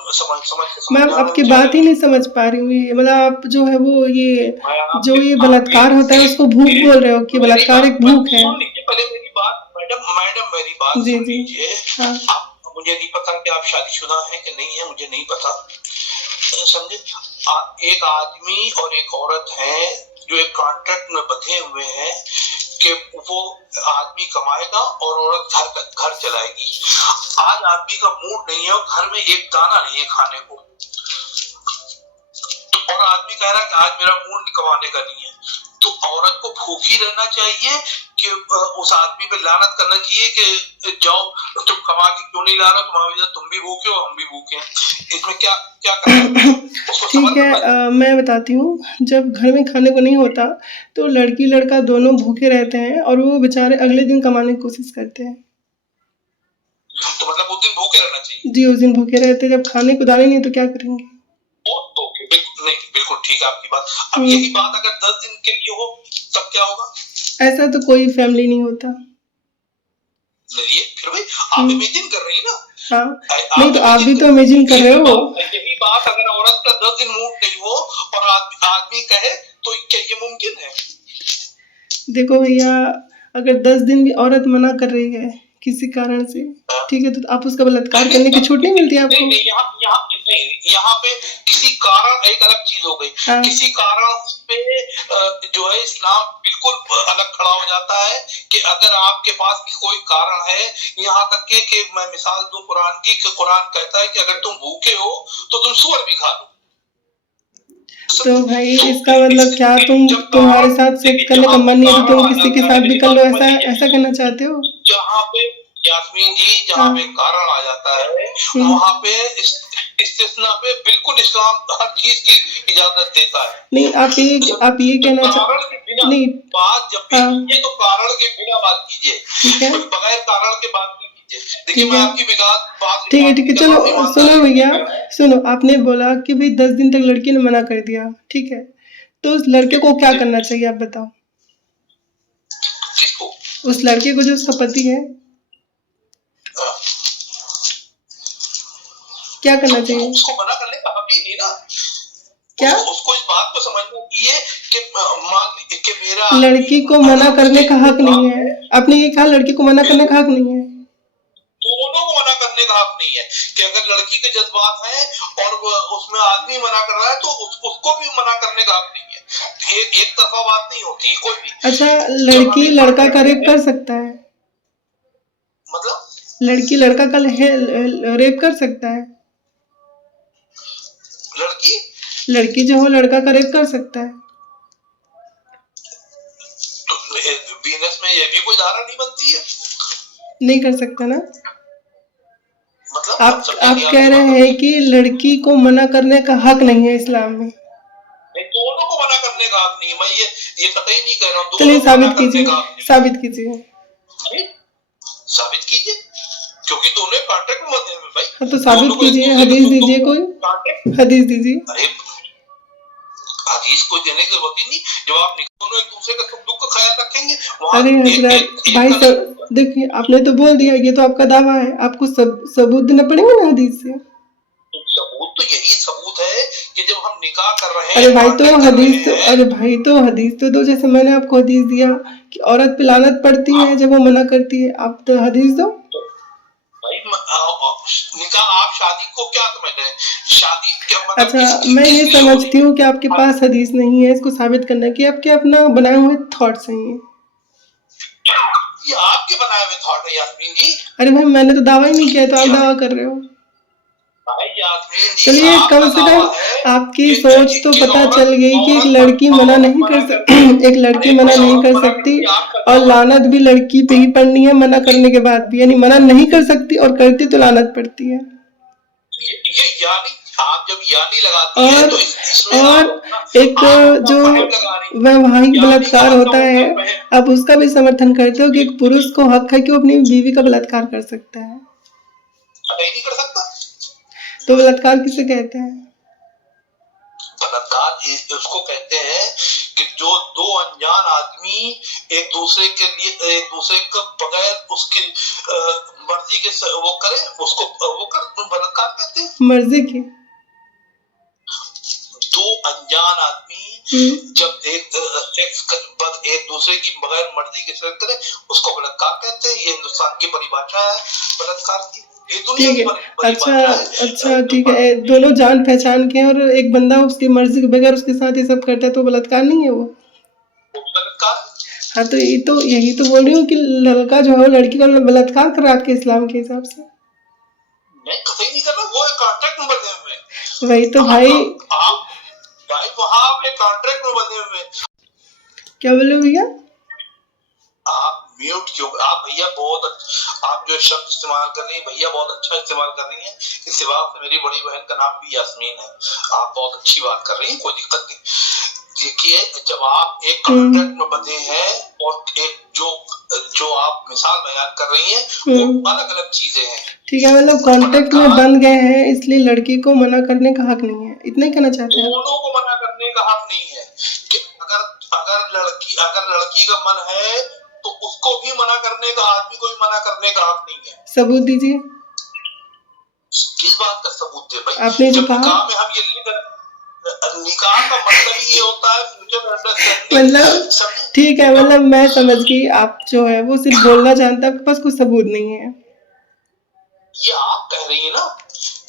मैं आपकी बात ही नहीं समझ पा रही हूँ। ये मतलब आप जो है वो ये बलात्कार होता है उसको भूख बोल रहे हो कि बलात्कार एक भूख है? पहले मेरी बात मैडम मेरी बात जी सुन लीजिए। हाँ। मुझे नहीं पता कि आप शादीशुदा हैं कि नहीं है, मुझे नहीं पता, समझे? एक आदमी और एक औरत है जो एक कॉन्ट्रैक्ट में बंधे हुए हैं कि वो आदमी कमाएगा और औरत घर चलाएगी। आज आदमी का मूड नहीं है और घर में एक दाना नहीं है खाने को, तो और आदमी कह रहा है कि आज मेरा मूड कमाने का नहीं है, तो औरत को भूखी रहना चाहिए कि उस आदमी पे लानत करना चाहिए कि जाओ तुम कमा के क्यों नहीं ला रहे, तुम्हारी वजह तुम भी भूखे हो हम भी भूखे हैं। इसमें क्या ठीक है, मैं बताती हूँ। जब घर में खाने को नहीं होता तो लड़की लड़का दोनों भूखे रहते हैं और वो बेचारे अगले दिन कमाने की कोशिश करते हैं। तो मतलब उस दिन भूखे रहना चाहिए? जी, उस दिन भूखे रहते हैं। जब खाने को दाने नहीं तो क्या करेंगे? नहीं, बिल्कुल बिल्कुल ठीक है आपकी बात। अब हम्म, यही बात अगर 10 दिन के लिए हो तब क्या होगा? ऐसा तो कोई फैमिली नहीं होता। ये फिर भी आप हम्म, इमेजिन कर रही है ना, हाँ नहीं आप तो आप इमेजिन भी तो कर इमेजिन कर रहे यही हो। यही बात अगर औरत का 10 दिन मूड नहीं हो और आदमी कहे तो क्या ये मुमकिन है? देखो भैया, अगर 10 दिन भी औरत मना कर रही है किसी कारण से, हाँ। ठीक है, तो आप उसका बलात्कार नहीं करने की छूट नहीं मिलती नहीं आपको? नहीं, यहाँ यहाँ नहीं, यहाँ पे किसी कारण एक अलग चीज हो गई। हाँ किसी कारण पे जो है इस्लाम बिल्कुल अलग खड़ा हो जाता है कि अगर आपके पास कोई कारण है, यहाँ तक कि मैं मिसाल दूं कुरान की, कि कुरान कहता है कि अगर तुम भूखे हो तो तुम सूअर भी खा लो। तो भाई तो इसका मतलब क्या, जब तुम्हारे कारण साथ सेक्स करने का जहाँ पे मन नहीं है तो कारण तुम आ किसी के जाता है, साथ भी मेरी कर लो, बात ऐसा समझ लीजिए, ऐसा करना चाहते हो? जहाँ पे यास्मीन जी जहाँ हाँ पे कारण आ जाता है हम्म, वहाँ पे इस्तिस्ना पे बिल्कुल इस्लाम हर चीज की इजाजत देता है। नहीं आप ये तो कहना कारण के बिना नहीं, बात जब भी हाँ कीजिए तो कारण के बिना बात कीजिए, ठीक है, बगैर कारण के बात नहीं कीजिए। देखिए ठीक मैं है, आपकी बात ठीक है, ठीक है, कर चलो रहा हूँ, सुनो ईमानदारी से भैया, कर रहा हूँ। सुनो, आपने बोला कि भाई 10 दिन तक लड़की ने मना कर दिया, ठीक है, तो उस लड़के को क्या करना चाहिए आप बताओ? किसको? उस लड़के को जो उसका पति है, हाँ, क्या तो करना चाहिए? उसको मना करने का हक ही नहीं ना। क्या? उसको इस बात को समझना चाहिए कि मान लीजिए कि मेरा लड़की को मना करने का हक नहीं है। आपने ये कहा लड़की को मना करने का हक नहीं है? दोनों को मना करने का हक नहीं है कि अगर लड़की के जज्बात हैं और उसमें आदमी मना कर रहा है तो उसको भी मना करने का हक नहीं है। एक तरफा बात नहीं होती कोई भी। अच्छा, लड़की लड़का का रेप कर सकता है? मतलब लड़की लड़का का रेप कर सकता है? लड़की लड़की जो हो लड़का का रेप कर सकता है? तो बिजनेस में ये भी कोई धारा नहीं बनती है। नहीं कर सकता ना? मतलब आप कह रहे हैं कि लड़की को मना करने का हक नहीं है इस्लाम में? दोनों को मना करने का हक नहीं है। मैं ये कतई नहीं कह रहा हूँ चलिए दोनों को मना करने का हक नहीं। साबित कीजिए। साबित कीजिए क्योंकि दोनों कॉन्ट्रैक्ट में बंधे हुए भाई। हाँ तो साबित कीजिए, हदीस दीजिए, कोई हदीस दीजिए। अरे हदीस कोई देने की जरूरत ही नहीं। जब आप दोनों एक दूसरे का सुख दुख का ख्याल रखेंगे अरे हजरत भाई सब देखिए, आपने तो बोल दिया, ये तो आपका दावा है, आपको सबूत देना पड़ेगा ना हदीस से। सबूत तो यही सबूत है कि जब हम निकाह कर रहे हैं। अरे भाई तो हदीस तो, अरे भाई तो हदीस तो दो, जैसे मैंने आपको हदीस दिया कि औरत पे लानत पड़ती है जब वो मना करती है, आप तो हदीस दो। निकाह आप शादी को क्या समझ रहे हैं? शादी क्या मतलब? अच्छा मैं ये समझती हूँ कि आपके पास हदीस नहीं है इसको साबित करने की, आपके अपना बनाए हुए थॉट्स हैं ये आपके बनाए हुए थॉट है यास्मीन जी। अरे भाई मैंने तो दावा ही नहीं किया, तो आप दावा कर रहे हो। चलिए कम से कम आपकी सोच तो पता चल गई कि एक लड़की मना नहीं कर सकती एक लड़की मना नहीं कर सकती, और लानत भी लड़की पे ही पड़नी है मना करने के बाद भी, यानी मना नहीं कर सकती और करती तो लानत पड़ती है। ये यानी आप जब यानी लगाती हैं तो इसमें और एक जो वैवाहिक बलात्कार होता है, आप उसका भी समर्थन करते हो कि एक पुरुष को हक है कि वो अपनी बीवी का बलात्कार कर सकता है, नहीं कर सकता? तो बलात्कार किसे कहते हैं? बलात्कार उसको कहते हैं कि जो दो अनजान आदमी एक दूसरे के लिए एक दूसरे को बगैर उसकी मर्जी के वो करे, उसको वो कर बलात्कार कहते हैं। मर्जी के दो अनजान आदमी जब एक दूसरे की बगैर मर्जी के सेक्स करे उसको बलात्कार कहते हैं। ये हिंदुस्तान की परिभाषा है बलात्कार की। ठीक है, अच्छा ठीक है, दोनों जान पहचान के और एक बंदा उसकी मर्जी के बगैर उसके साथ ये सब करता है तो बलात्कार नहीं है वो? बलात्कार। हाँ तो यही तो बोल रही हूँ कि लड़का जो है लड़की का बलात्कार कर रहा है आपके इस्लाम के हिसाब से। मैं कतई नहीं कर रहा, वो एक कॉन्ट्रैक्ट में बंधे हुए। वही तो भाई वहां पे कॉन्ट्रैक्ट में बंधे हुए। क्या बोले भैया? आप म्यूट क्यों? आप भैया बहुत आप जो शब्द इस्तेमाल कर रही हैं भैया बहुत अच्छा इस्तेमाल कर रही हैं। इस बात से मेरी बड़ी बहन का नाम भी यास्मीन है। आप बहुत अच्छी बात कर रही हैं, कोई दिक्कत नहीं। देखिए जब आप एक कॉन्ट्रैक्ट में बंधे हैं और एक जो आप मिसाल बयान कर रही हैं वो अलग अलग चीजें हैं। ठीक है, मतलब अगर कॉन्टेक्ट में कहा बंध गए हैं इसलिए लड़की को मना करने का हक नहीं है, इतना ही कहना चाहते हैं आप? दोनों को मना करने का हक नहीं है कि अगर लड़की का मन है तो उसको भी मना करने का, आदमी को भी मना करने का हक नहीं है। सबूत दीजिए। किस बात का सबूत दे भाई? आपने जो जब कहा निकाह में हम ये निकाह का मतलब ही ये होता है म्यूचुअल अंडरस्टैंडिंग। मतलब समझे? ठीक है, मतलब मैं समझ गई, आप जो है वो सिर्फ बोलना जानता है, आपके पास कुछ सबूत नहीं है। ये आप कह रही है ना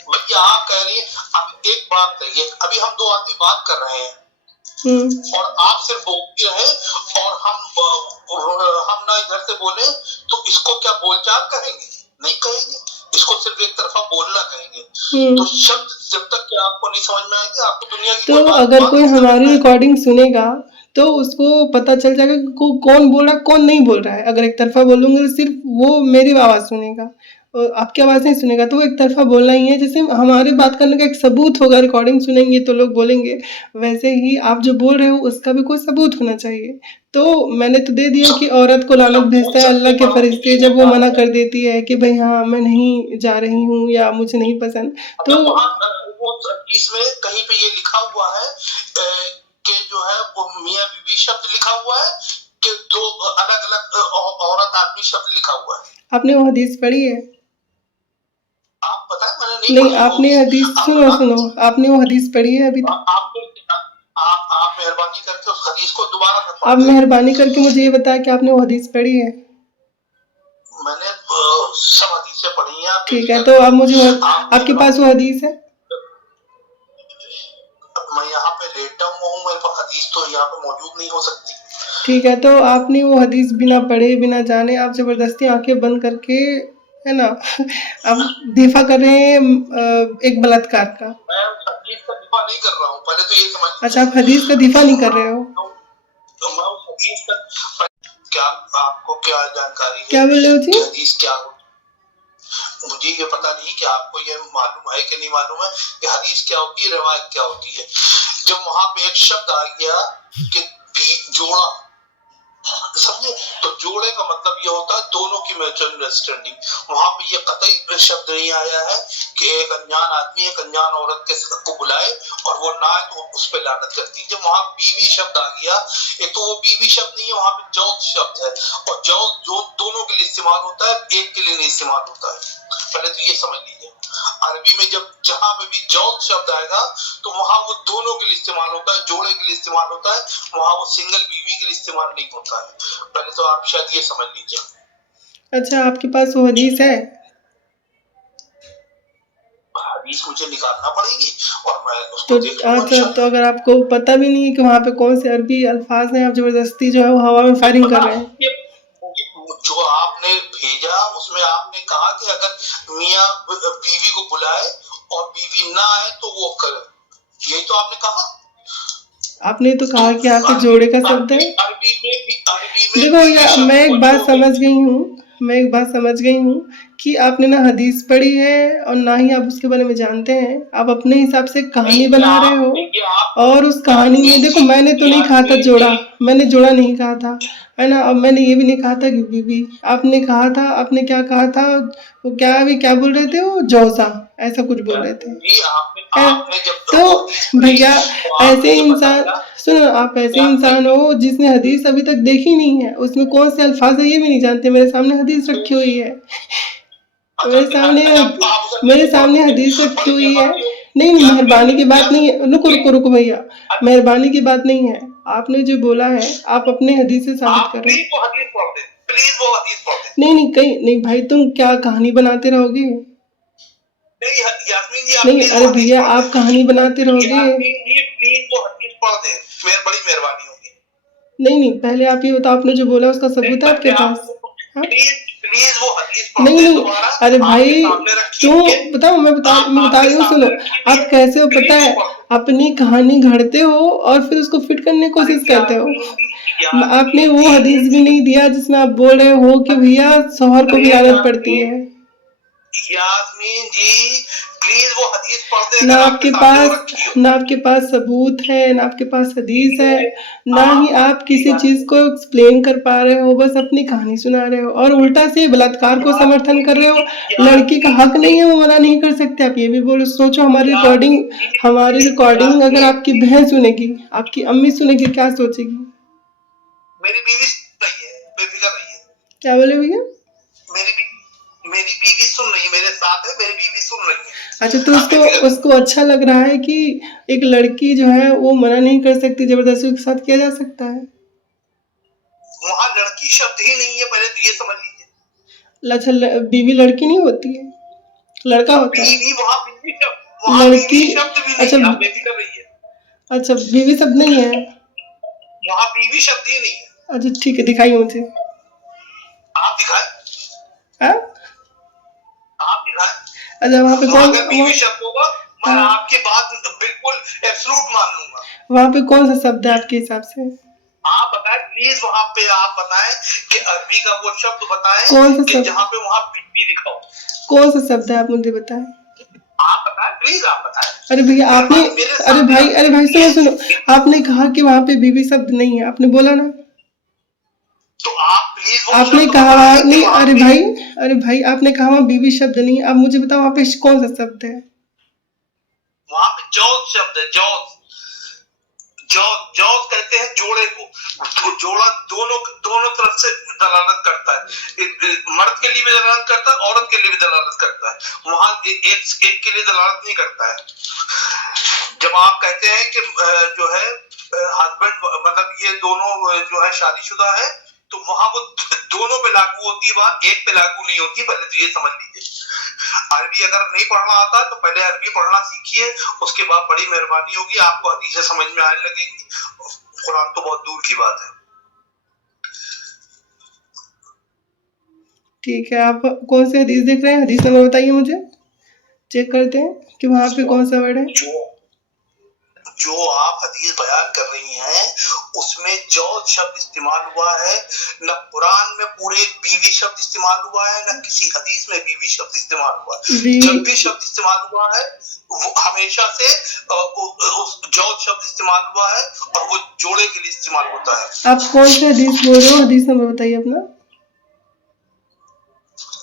भैया, आप कह रही है। अब एक बात कहिए, अभी हम दो आदमी बात कर रहे हैं और आप सिर्फ बोलती रहे और हम ना इधर से बोले तो इसको क्या बोलचाल कहेंगे? नहीं कहेंगे, इसको सिर्फ एक तरफा बोलना कहेंगे। तो शब्द जब तक कि आपको नहीं समझ में आएंगे, आपको दुनिया की तो अगर कोई हमारी रिकॉर्डिंग सुनेगा तो उसको पता चल जाएगा कि कौन बोल रहा है कौन नहीं बोल रहा है। अगर एक तरफा बोलूंगी तो सिर्फ वो मेरी आवाज सुनेगा और आपकी आवाज नहीं सुनेगा, तो वो एक तरफा बोलना ही है। जैसे हमारे बात करने का एक सबूत होगा, रिकॉर्डिंग सुनेंगे तो लोग बोलेंगे, वैसे ही आप जो बोल रहे हो उसका भी कोई सबूत होना चाहिए। तो मैंने तो दे दिया कि औरत को लानत भेजता है अल्लाह के फरिश्ते जब वो मना कर देती है कि भाई हाँ मैं नहीं जा रही हूँ या मुझे नहीं पसंद। तो इसमें कहीं पे ये लिखा हुआ है कि जो है वो मियां बीवी शब्द लिखा हुआ है कि दो अलग अलग औरत आदमी शब्द लिखा हुआ है। आपने वो हदीस पढ़ी है? आप बताएं, मैंने नहीं, आपने हदीस सुनो, आपने वो हदीस पढ़ी है अभी तक? आप मेहरबानी करके उस हदीस को दोबारा आप मेहरबानी करके मुझे ये बताया कि आपने वो हदीस पढ़ी है? मैंने सब हदीसें पढ़ी हैं। ठीक है, तो आप मुझे आपके पास वो हदीस है? मैं यहाँ पे लेटा हुआ हूँ, मेरे पास हदीस तो यहाँ पे मौजूद नहीं हो सकती। ठीक है, तो आपने वो हदीस बिना पढ़े बिना जाने आप जबरदस्ती आंखें बंद करके, है ना, आप दिफा कर रहे हैं एक बलात्कार का। मैं हदीस का दिफा नहीं कर रहा हूँ, पहले तो ये समझ। अच्छा, आप हदीस का दिफा नहीं कर रहे हो? तो मैं उस हदीस का क्या, आपको क्या जानकारी है? क्या बोल रहे हो जी? हदीस क्या हो? मुझे ये पता नहीं कि आपको ये मालूम है कि नहीं मालूम है कि हदीस क्या होती है, रिवायत क्या होती है। जब वहां पे एक शब्द आ गया कि जोड़ा, समझे, तो जोड़े का मतलब ये होता है दोनों की म्यूचुअल अंडरस्टैंडिंग। वहां पे ये कतई शब्द नहीं आया है कि एक अनजान आदमी एक अनजान औरत को बुलाए और वो ना आए तो उस पर लानत करती। जब वहां बीवी शब्द आ गया, एक तो वो बीवी शब्द नहीं है, वहां पे जौज शब्द है और जौज जो दोनों के लिए इस्तेमाल होता है, एक के लिए नहीं इस्तेमाल होता है। पहले तो ये समझ लीजिए, अरबी में जब जहां पे भी जौज शब्द आएगा तो वहां वो दोनों के लिए इस्तेमाल होता है, जोड़े के लिए इस्तेमाल होता है, वहां वो सिंगल बीवी के लिए इस्तेमाल नहीं होता है। पहले तो आप शायद ये समझ लीजिए। अच्छा, आपके पास वो हदीस है? हदीस मुझे निकालना पड़ेगी और मैं उसको तो देख लूंगा। तो अगर आपको पता भी नहीं है कि वहाँ पे कौन से अरबी अल्फाज हैं, आप जबरदस्ती जो है वो हवा में फायरिंग कर रहे हैं। जो आपने भेजा उसमें आपने कहा कि अगर मियाँ बीवी को बुलाए और बीवी ना आए तो वो करे, यही तो आपने कहा। आपने तो कहा कि यहाँ पे जोड़े का शब्द है। देखो यार, मैं एक बात समझ गई हूँ कि आपने ना हदीस पढ़ी है और ना ही आप उसके बारे में जानते हैं। आप अपने हिसाब से कहानी बना रहे हो और उस कहानी में देखो, मैंने तो नहीं कहा था जोड़ा, मैंने जोड़ा नहीं कहा था, है ना। अब मैंने ये भी नहीं कहा था कि बीबी, आपने कहा था, आपने क्या कहा था, वो क्या बोल रहे थे, वो जौजा ऐसा कुछ बोल रहे थे। तो भैया ऐसे इंसान, सुनो, आप ऐसे इंसान हो जिसने हदीस अभी तक देखी नहीं है, उसमें कौन से अल्फाज है ये भी नहीं जानते। मेरे सामने हदीस रखी हुई है, मेरे सामने हदीस रखी हुई है। नहीं, मेहरबानी की बात नहीं है, रुको भैया, मेहरबानी की बात नहीं है। आपने जो बोला है आप अपने हदीस से साबित कर रहे हो। नहीं कहीं नहीं भाई, तुम क्या कहानी बनाते रहोगे? नहीं, अरे भैया आप कहानी बनाते रहोगे। बड़ी मेहरबानी होगी। नहीं, पहले आप ये बताओ, आपने जो बोला उसका सबूत है आपके पास? हाँ? प्लीज वो हदीस नहीं, अरे भाई तुम बताओ, मैं बता रही हूँ, सुनो। आप कैसे हो पता है, अपनी कहानी घड़ते हो और फिर उसको फिट करने की कोशिश करते हो। आपने वो हदीस भी नहीं दिया जिसमें आप बोल रहे हो कि भैया शौहर को भी आदत पड़ती है। यास्मीन जी प्लीज वो हदीस पढ़ दे, ना अगर आपके आपके सामने वो पास रखी हो। ना आपके पास सबूत है, ना आपके पास हदीस है, ना ही आप आप किसी चीज को एक्सप्लेन कर पा रहे हो, बस अपनी कहानी सुना रहे हो और उल्टा से बलात्कार को समर्थन कर रहे हो। लड़की का हक नहीं है, वो मना नहीं कर सकते, आप ये भी बोलो। सोचो हमारी रिकॉर्डिंग अगर आपकी बहन सुनेगी, आपकी अम्मी सुनेगी, क्या सोचेगी? मेरी बीवी सुन रही है, बेफिक्र रहिए। क्या बोले भैया? मेरी बीवी सुन रही है, मेरे साथ है, मेरी बीवी सुन रही है। अच्छा, तो उसको अच्छा लग रहा है कि एक लड़की जो है वो मना नहीं कर सकती, जबरदस्ती उसके साथ किया जा सकता है। वहां लड़की शब्द ही नहीं है, पहले तो ये समझ लीजिए। अच्छा, बीवी लड़की नहीं होती है, लड़का होता है। बीवी वहां बीवी शब्द भी नहीं अच्छा है, आप बेफिक्र रहिए। अच्छा, बीवी शब्द नहीं है। वहां बीवी शब्द ही नहीं है। अच्छा ठीक है, दिखाइए मुझे। आप दिखाएं, हाँ? आप दिखाएं। अच्छा, वहाँ पे वहां कौन अगर बीवी शब्द होगा मैं हाँ, आपकी बात बिल्कुल एब्सोल्यूट मान लूंगा। वहाँ पे कौन सा शब्द है आपके हिसाब से? आप बताएं प्लीज, वहां पे आप बताएं कि अरबी का वो शब्द बताएं कौन सा कि शब्द? जहां पे वहां बीवी लिखा हो। कौन सा शब्द है, आप मुझे बताएं। आप बताएं प्लीज, आप बताएं। अरे भैया आपने मेरे अरे भाई सुनो, आपने कहा कि वहाँ पे बीवी शब्द नहीं है, आपने बोला ना। तो आप प्लीज वो आपने शब्द कहा बताएं कि नहीं, वहां अरे भाई आपने कहा वहाँ बीवी शब्द नहीं है, आप मुझे बताओ वहाँ पे कौन सा शब्द है? वहां पे जौज शब्द है, जौज। जौज कहते हैं जोड़े को, तो जोड़ा दोनों तरफ से दलालत करता है। मर्द के लिए भी दलालत करता है, औरत के लिए भी दलालत करता है। वहां एक के लिए दलालत नहीं करता है। जब आप कहते हैं कि जो है हस्बैंड मतलब ये दोनों जो है शादीशुदा है, तो वहां वो दोनों पे लागू होती है बात, एक पे लागू नहीं होती। पहले तो ये समझ लीजिए। अरबी अगर नहीं पढ़ना आता तो पहले अरबी पढ़ना सीखिए, उसके बाद बड़ी मेहरबानी होगी, आपको हदीसें समझ में आने लगेंगी। कुरान तो बहुत दूर की बात है। ठीक है, आप कौन से हदीस देख रहे हैं? हदीस नंबर बताइए मुझे, चेक करते हैं कि वहाँ पे कौन सा वर्ड है। जो आप हदीस बयान कर रही हैं उसमें जौज शब्द इस्तेमाल हुआ है, न कुरान में पूरे बीवी शब्द इस्तेमाल हुआ है, न किसी हदीस में बीवी शब्द इस्तेमाल हुआ है। जब भी शब्द इस्तेमाल हुआ है वो हमेशा से जौज शब्द इस्तेमाल हुआ है और वो जोड़े के लिए इस्तेमाल होता है। आप कौन सा हदीस बोल रहे हो? हदीस नंबर बताइए अपना।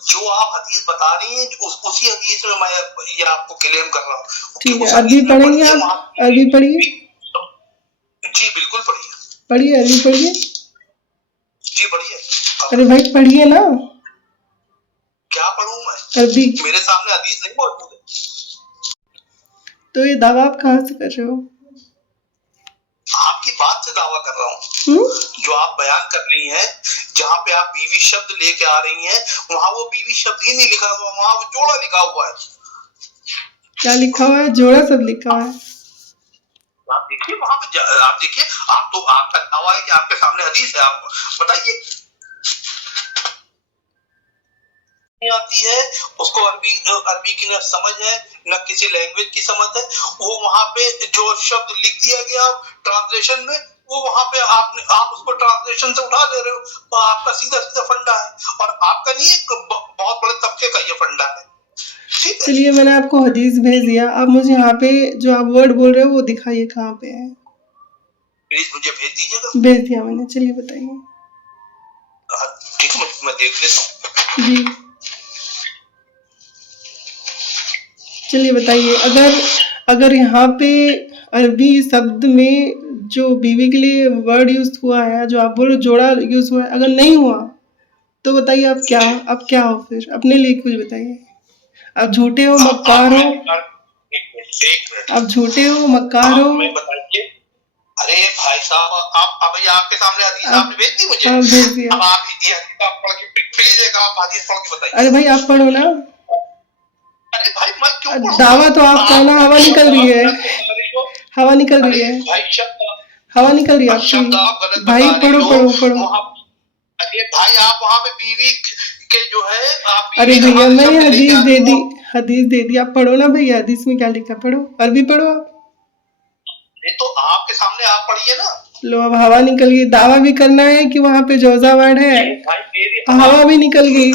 जो आप हदीस बता रही हैं उसी हदीस में मैं ये आपको क्लेम कर रहा हूँ। ठीक है, अरबी पढ़ेंगे आप? अरबी पढ़िए जी, बिल्कुल पढ़िए। पढ़िए, अरबी पढ़िए जी पढ़िए। अरे भाई पढ़िए ना। क्या पढ़ूं मैं? अरबी। मेरे सामने हदीस नहीं मौजूद है। तो ये दावा आप कहाँ से कर रहे हो? आपकी बात से दावा कर रहा हूँ। जो आप बयान कर रही हैं, जहाँ पे आप बीवी शब्द लेके आ रही हैं, वहाँ वो बीवी शब्द ही नहीं लिखा हुआ, वहाँ वो जोड़ा लिखा हुआ है। क्या लिखा हुआ है? जोड़ा सब लिखा हुआ है। आप देखिए वहाँ पे, आप देखिए, आप तो आपका दावा है कि आपके सामने हदीस है, आप बताइए। नहीं आती है उसको, अरबी की न समझ है न किसी लैंग्वेज की समझ है। वो वहां पे जो शब्द लिख दिया गया ट्रांसलेशन में, वो वहां पे आप उसको ट्रांसलेशन से उठा ले रहे हो, तो आपका सीधा सीधा फंडा है, और आपका नहीं, एक बहुत बड़े तबके का ये फंडा है। चलिए, मैंने आपको हदीस भेज दिया, आप मुझे यहाँ पे जो आप वर्ड बोल रहे हो वो दिखाइए कहाँ पे है। प्लीज मुझे भेज दीजिएगा। भेज दिया मैंने, चलिए बताइए। ठीक है, मैं देख लेता हूँ। जी चलिए बताइए, अगर यहाँ पे अरबी शब्द में जो बीवी के लिए वर्ड यूज हुआ है, जो आप बोल रहे जोड़ा यूज हुआ है, अगर नहीं हुआ तो बताइए आप क्या हो? फिर अपने लिए कुछ बताइए। आप झूठे हो, मक्कार हो। आप झूठे हो, मक्कार हो। अरे भाई साहब, आप भैया आपके सामने हदीस आपने भेज दी मुझे। हाँ, भेज दिया। अब आप पढ़ के प्लीज एक आप हदीस पढ़ के बताइए। अरे भाई आप पढ़ो ना। अरे भाई मैं क्यों पढ़ूं? दावा तो आप करना, हवा निकल रही है, हवा निकल रही है, हवा निकल रही है आपकी। भाई पढ़ो पढ़ो पढ़ो। अरे भाई आप वहाँ पे बीवी के जो है आप, अरे भैया मैंने हदीस दे दी, आप पढ़ो ना भैया, हदीस में क्या लिखा, पढ़ो, अरबी पढ़ो आप। तो आपके सामने आप पढ़िए ना। लो, अब हवा निकल गई। दावा भी करना है कि वहाँ पे जोजा वर्ड है, हवा भी निकल गई।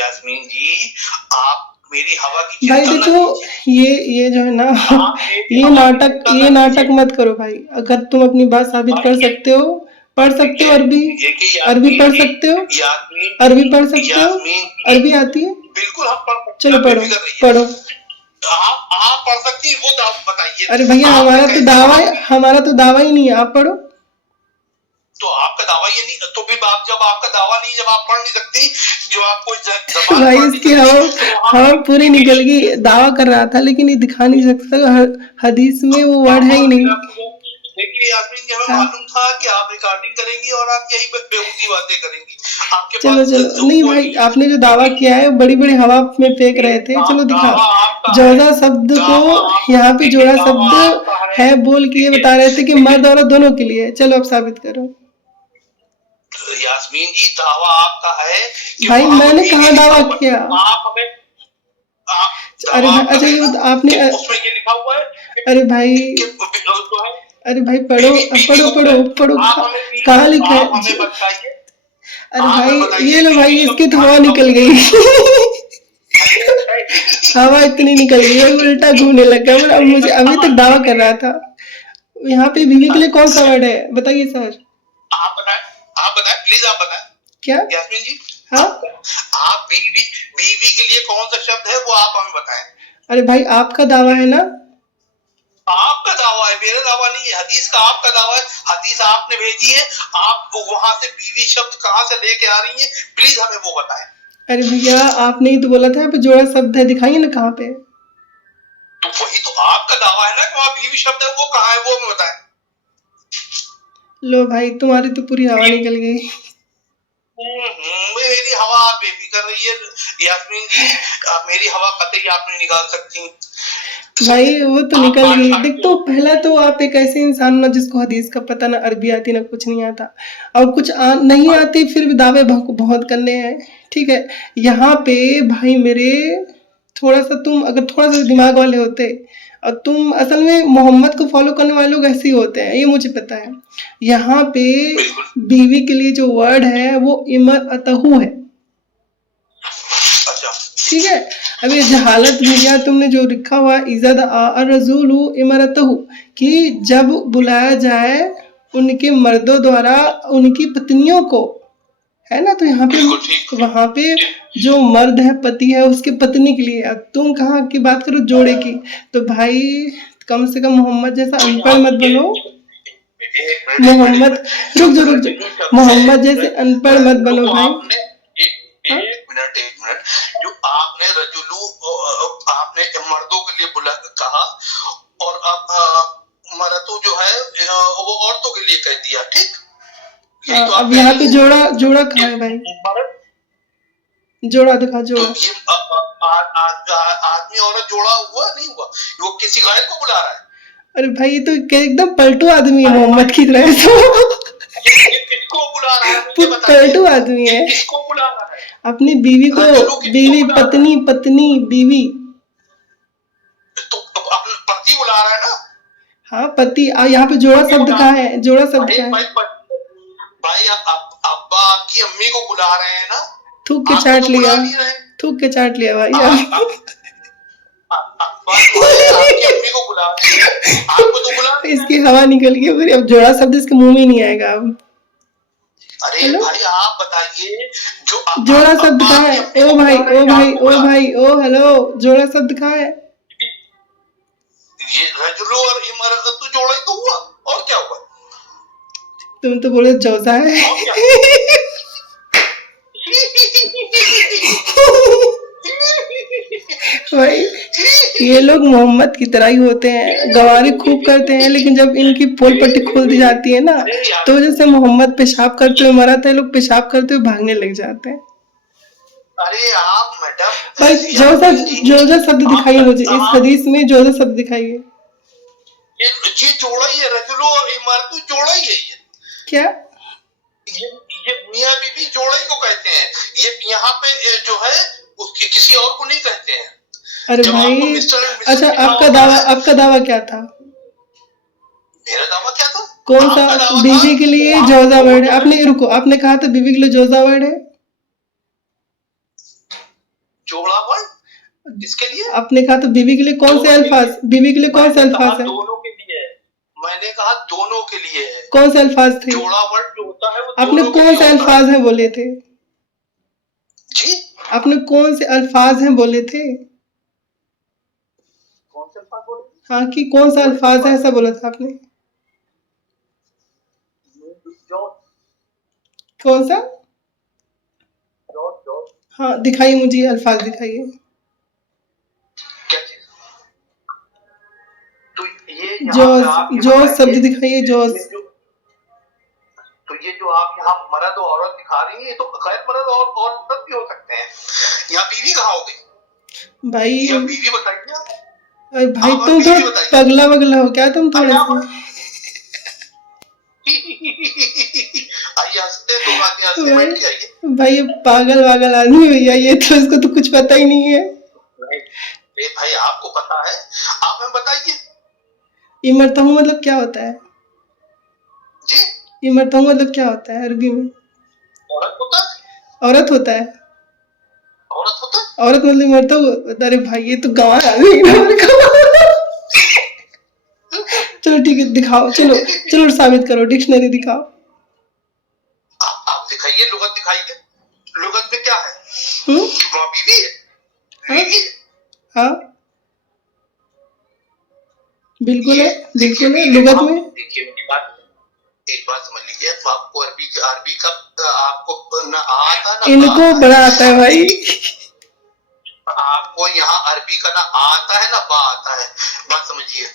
यास्मीन जी, आप मेरी हवा की भाई चिंता न देखो, कीजिए। ये जो है ना आप मेरी ये हवा की नाटक चिंता ये न नाटक कीजिए। मत करो भाई। अगर तुम अपनी बात साबित कर देखिए सकते हो, पढ़ सकते हो देखिए अरबी, देखिए अरबी यास्मीन पढ़ जी, सकते हो, यास्मीन अरबी पढ़ सकते हो, यास्मीन जी, अरबी आती है? बिल्कुल हम पढ़ सकते चलो हैं, पढ़ो, बेफिक्र रहिए। पढ़ो। आप पढ़ सकती हैं, वो तो आप बताइए, अरे भैया आपने कैसे वहां हमारा तो दावा ही नहीं है, आप पढ़ो। तो आपका दावा ये नहीं, तो भी आप जब आपका दावा नहीं, जब आप पढ़ नहीं सकती, जो आप कोई जबान भाई पढ़ नहीं इसकी सकती, तो वहां हवा पूरी निकल गई। दावा कर रहा था लेकिन ये दिखा नहीं सकता, हदीस में वो वर्ड है ही नहीं। देखिए यास्मीन जी, हमें हाँ, मालूम था कि आप रिकॉर्डिंग करेंगी और आप यही बेहूदी बातें करेंगी। आपके चलो पास चलो, जो नहीं कोई भाई, नहीं है। आपने जो दावा किया है बड़ी बड़ी हवा में फेंक रहे थे, चलो दिखाओ। दावा आपका है, जोजा शब्द को दावा आप यहाँ पे देखिए, जोड़ा दावा शब्द आपका है बोल के ये बता रहे थे कि मर्द औरत दोनों के लिए है। चलो अब साबित करो। यास्मीन जी, दावा आपका है कि भाई वहां पर मैंने बीवी कहाँ लिखा दावा हुआ है। किया? आप हमें अरे दावा भाई, आपका अच्छा है ये ना आपने कि उसमें ये लिखा हुआ है अरे भाई, कि जो है अरे भाई पढ़ो, बीवी बीवी पढ़ो को पढ़ो पढ़ो, आप हमें बीवी, कहाँ लिखा आप है हमें बताइए, अरे आप भाई हमें बताइए ये लो भाई, बीवी इसकी शब्द तो कहाँ हवा लिखा निकल हुआ गई। है। हवा इतनी निकल गई और उल्टा घूमने लगा। पर अब अरे मुझे भाई, अभी हवा तक दावा कर रहा था। यहाँ पे बीवी के लिए कौन सा वर्ड है बताइए सर? आप बताएं, आप बताएं, प्लीज आप बताएं क्या? यास्मीन जी। हाँ, आप बीवी बीवी के लिए कौन सा शब्द है वो आप हमें बताएं। अरे भाई आपका दावा है ना? आपका दावा है, मेरा दावा नहीं है, हदीस का आपका दावा है, हदीस आपने भेजी है, आप वहां से बीवी शब्द कहां से लेके आ रही है, प्लीज हमें वो बताएं। अरे भैया आपने ही तो बोला था यहाँ पे जोड़ा शब्द है, दिखाइए ना कहाँ पे। तो वही तो आपका दावा है ना कि वहां बीवी शब्द है, वो कहाँ है वो हमें बताएं। लो भाई तुम्हारी तो पूरी हवा निकल गई। मेरी हवा आप बेफिक्र रहिए यास्मीन जी, आप मेरी हवा कतई आप नहीं निकाल सकती। भाई वो तो निकल गई। देख, तो पहला तो आप एक ऐसे इंसान ना जिसको हदीस का पता ना अरबी आती ना कुछ नहीं आता, और कुछ नहीं आती फिर भी दावे बहुत करने हैं। ठीक है, यहाँ पे भाई मेरे, थोड़ा सा तुम अगर थोड़ा सा दिमाग वाले होते, और तुम असल में मोहम्मद को फॉलो करने वाले लोग ऐसे ही होते हैं, ये मुझे पता है। यहाँ पे बीवी के लिए जो वर्ड है वो इमरअतहु है। ठीक है, अब ये जहालत भैया तुमने जो लिखा हुआ इज़द रसूल इमरतहु कि जब बुलाया जाए उनके मर्दों द्वारा उनकी पत्नियों को, है ना? तो यहाँ पे वहां पे जो मर्द है पति है उसके पत्नी के लिए। अब तुम कहाँ की बात करो जोड़े की? तो भाई कम से कम मोहम्मद जैसा अनपढ़ मत बनो। मोहम्मद, रुक जाओ, मोहम्मद जैसे अनपढ़ मत बनो भाई। एक मिनट, जो आपने रजुलू आपने मर्दों के लिए कहा, और अब मरतु जो है वो औरतों के लिए कह दिया, ठीक? तो अब यहाँ पे जोड़ा कहाँ है भाई? जोड़ा दिखा, जोड़ा। तो ये आदमी औरत जोड़ा हुआ नहीं हुआ, वो किसी गाय को बुला रहा है। अरे भाई ये तो एकदम पलटू आदमी है मोहम्मद की तरह। किसको बुला रहा है? पलटू आदमी है, किसको बुला रहा है? अपनी बीवी को, बीवी पत्नी बीवी, तो अपना पति बुला रहा है ना? हाँ पति। यहाँ पे जोड़ा शब्द कहाँ है? जोड़ा शब्द कहाँ है? भाई अब्बा आपकी अम्मी को बुला रहे हैं ना? थूक के चाट लिया, थूक के चाट लिया भाई। आपकी अम्मी को बुला रहे हैं, आपको तो बुला रहे हैं। इसकी हवा निकल गई पूरी। अब जोड़ा शब्द इसके मुंह में नहीं आएगा अब। अरे भाई आप बताइए, जो जोड़ा शब्द कहाँ है? ओ भाई ओ भाई ओ भाई ओ हेलो, जोड़ा शब्द कहाँ है? ये रजुलु और इमरत तो जोड़ा ही तो हुआ, और क्या हुआ? तुम तो बोले जोजा है। भाई ये लोग मोहम्मद की तरह ही होते हैं, गवारी खूब करते हैं, लेकिन जब इनकी पोल पट्टी खोल दी जाती है ना, तो जैसे मोहम्मद पेशाब करते हुए मरा था, लोग पेशाब करते हुए भागने लग जाते हैं। अरे आप मैडम भाई जोजा शब्द दिखाइए मुझे, इस हदीस में जोजा शब्द दिखाइए। ये जोड़ा ही है, रजुलु और इमरतु जोड़ा ही है। ये क्या? ये मियां बीवी जोड़ा ही को कहते हैं। ये यहाँ पे जो है उसके किसी और को नहीं कहते हैं। अरे भाई अच्छा, आपका दावा क्या था? मेरा दावा क्या था? कौन सा? बीवी के लिए जोजा वर्ड है। आपने रुको, आपने कहा था बीवी के लिए जोजा वर्ड है। जोड़ा वर्ड किसके लिए? आपने कहा तो बीवी के लिए कौन से अल्फाज, बीवी के लिए कौन से अल्फाज है? दोनों के लिए है। मैंने कहा दोनों के लिए है। कौन से अल्फाज थे? जोड़ा वर्ड जो होता है वो आपने कौन से अल्फाज हैं बोले थे जी? आपने कौन से अल्फाज हैं बोले थे? कौन से अल्फाज बोले? हाँ कि कौन सा अल्फाज है ऐसा बोला था आपने? कौन सा? हाँ दिखाइए, मुझे अल्फाज दिखाइए। क्या चीज? तो ये जोश शब्द दिखाइए, जोश। तो ये जो आप यहाँ मर्द और औरत दिखा रही है, ये तो गैर मर्द और औरत भी हो सकते हैं। यहाँ बीवी कहाँ हो गई भाई? या बीवी बताइए। भाई तुम तो पगला वगला हो क्या तुम थोड़े से? भाई ये पागल वागल आदमी भैया, ये तो इसको तो कुछ पता ही नहीं है। भाई आपको पता है, आप हमें बताइए। इमरता हूँ मतलब क्या होता है जी? इमरता हूँ मतलब क्या होता है अरबी में? औरत होता है। औरत होता है? औरत होता है। औरत मतलब इमरता हूँ? अरे भाई ये तो गंवार आदमी चलो ठीक है, दिखाओ, चलो साबित करो, डिक्शनरी दिखाओ। आप दिखाइए, लुगत दिखाइए। लुगत में क्या है? बीवी है। बीवी है। हाँ बिल्कुल है, बिल्कुल है। लुगत में देखिए एक बात समझ लीजिए, आपको अरबी का आपको ना आता ना, इनको बड़ा आता है भाई। आपको यहाँ अरबी का ना आता है ना बा आता है। बात समझिए,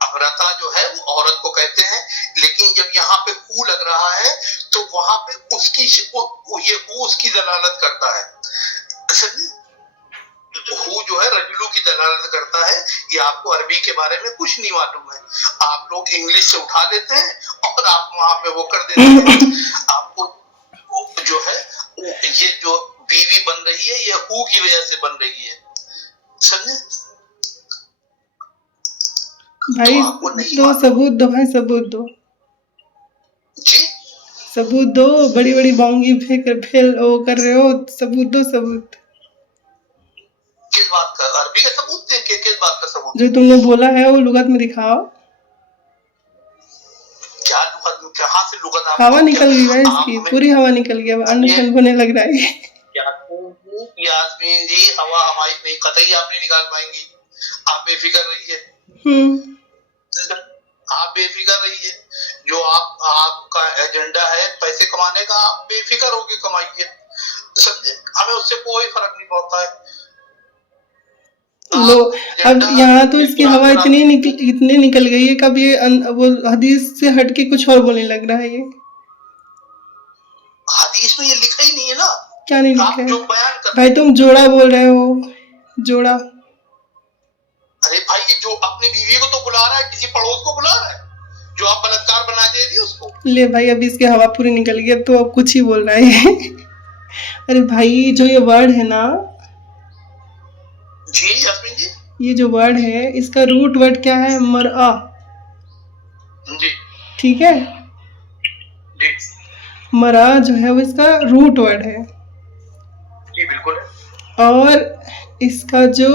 अमरता जो है वो औरत को कहते हैं, लेकिन जब यहाँ पे हू लग रहा है तो वहां पे उसकी ये हू उसकी दलालत करता है। हू जो है रजुलू की दलालत करता है। ये आपको अरबी के बारे में कुछ नहीं मालूम है, आप लोग इंग्लिश से उठा लेते हैं और आप वहां पे वो कर देते हैं। आपको जो है ये जो बीवी बन रही है ये हू की वजह से बन रही है, समझे भाई? तो सबूत दो भाई, सबूत दो जी। सबूत दो, बड़ी बड़ी बांगी फेल वो कर रहे हो, सबूत दो, सबूत। किस बात का? अरबी का सबूत दें? किस बात का सबूत? जो तुमने बोला है वो लुगत में दिखाओ। क्या लुगत? कहाँ से लुगत? हवा निकल गई है इसकी, पूरी हवा निकल गई, अब अनशन होने लग रहा है। यास्मीन जी, हवा हमारी नहीं, कतई आप नहीं निकाल पाएंगी। आप बेफिक्र रहिए। आप बेफिक्र रहिए, जो आपका एजेंडा है पैसे कमाने का, आप बेफिक्र होके कमाइए, समझे? हमें उससे कोई फर्क नहीं पड़ता है। लो अब यहाँ तो इसकी हवा इतनी निकल गई है, कब ये वो हदीस से हटके कुछ और बोलने लग रहा है। ये हदीस में ये लिखा ही नहीं है ना। क्या नहीं लिखा है भाई? तुम जोड़ा बोल रहे हो, जोड़ा। अरे भाई ये जो अपनी बीवी को तो बुला रहा है, किसी पड़ोस को बुला रहा है, जो आप बलात्कार बना दे रही है उसको। ले भाई अभी इसकी हवा पूरी निकल गई, अब तो अब कुछ ही बोल रहा है। अरे भाई जो ये वर्ड है ना जी यास्मीन जी, ये जो वर्ड है इसका रूट वर्ड क्या है? मरआ जी, ठीक है जी। मरआ जो है वो इसका रूट वर्ड है जी बिल्कुल है। और इसका जो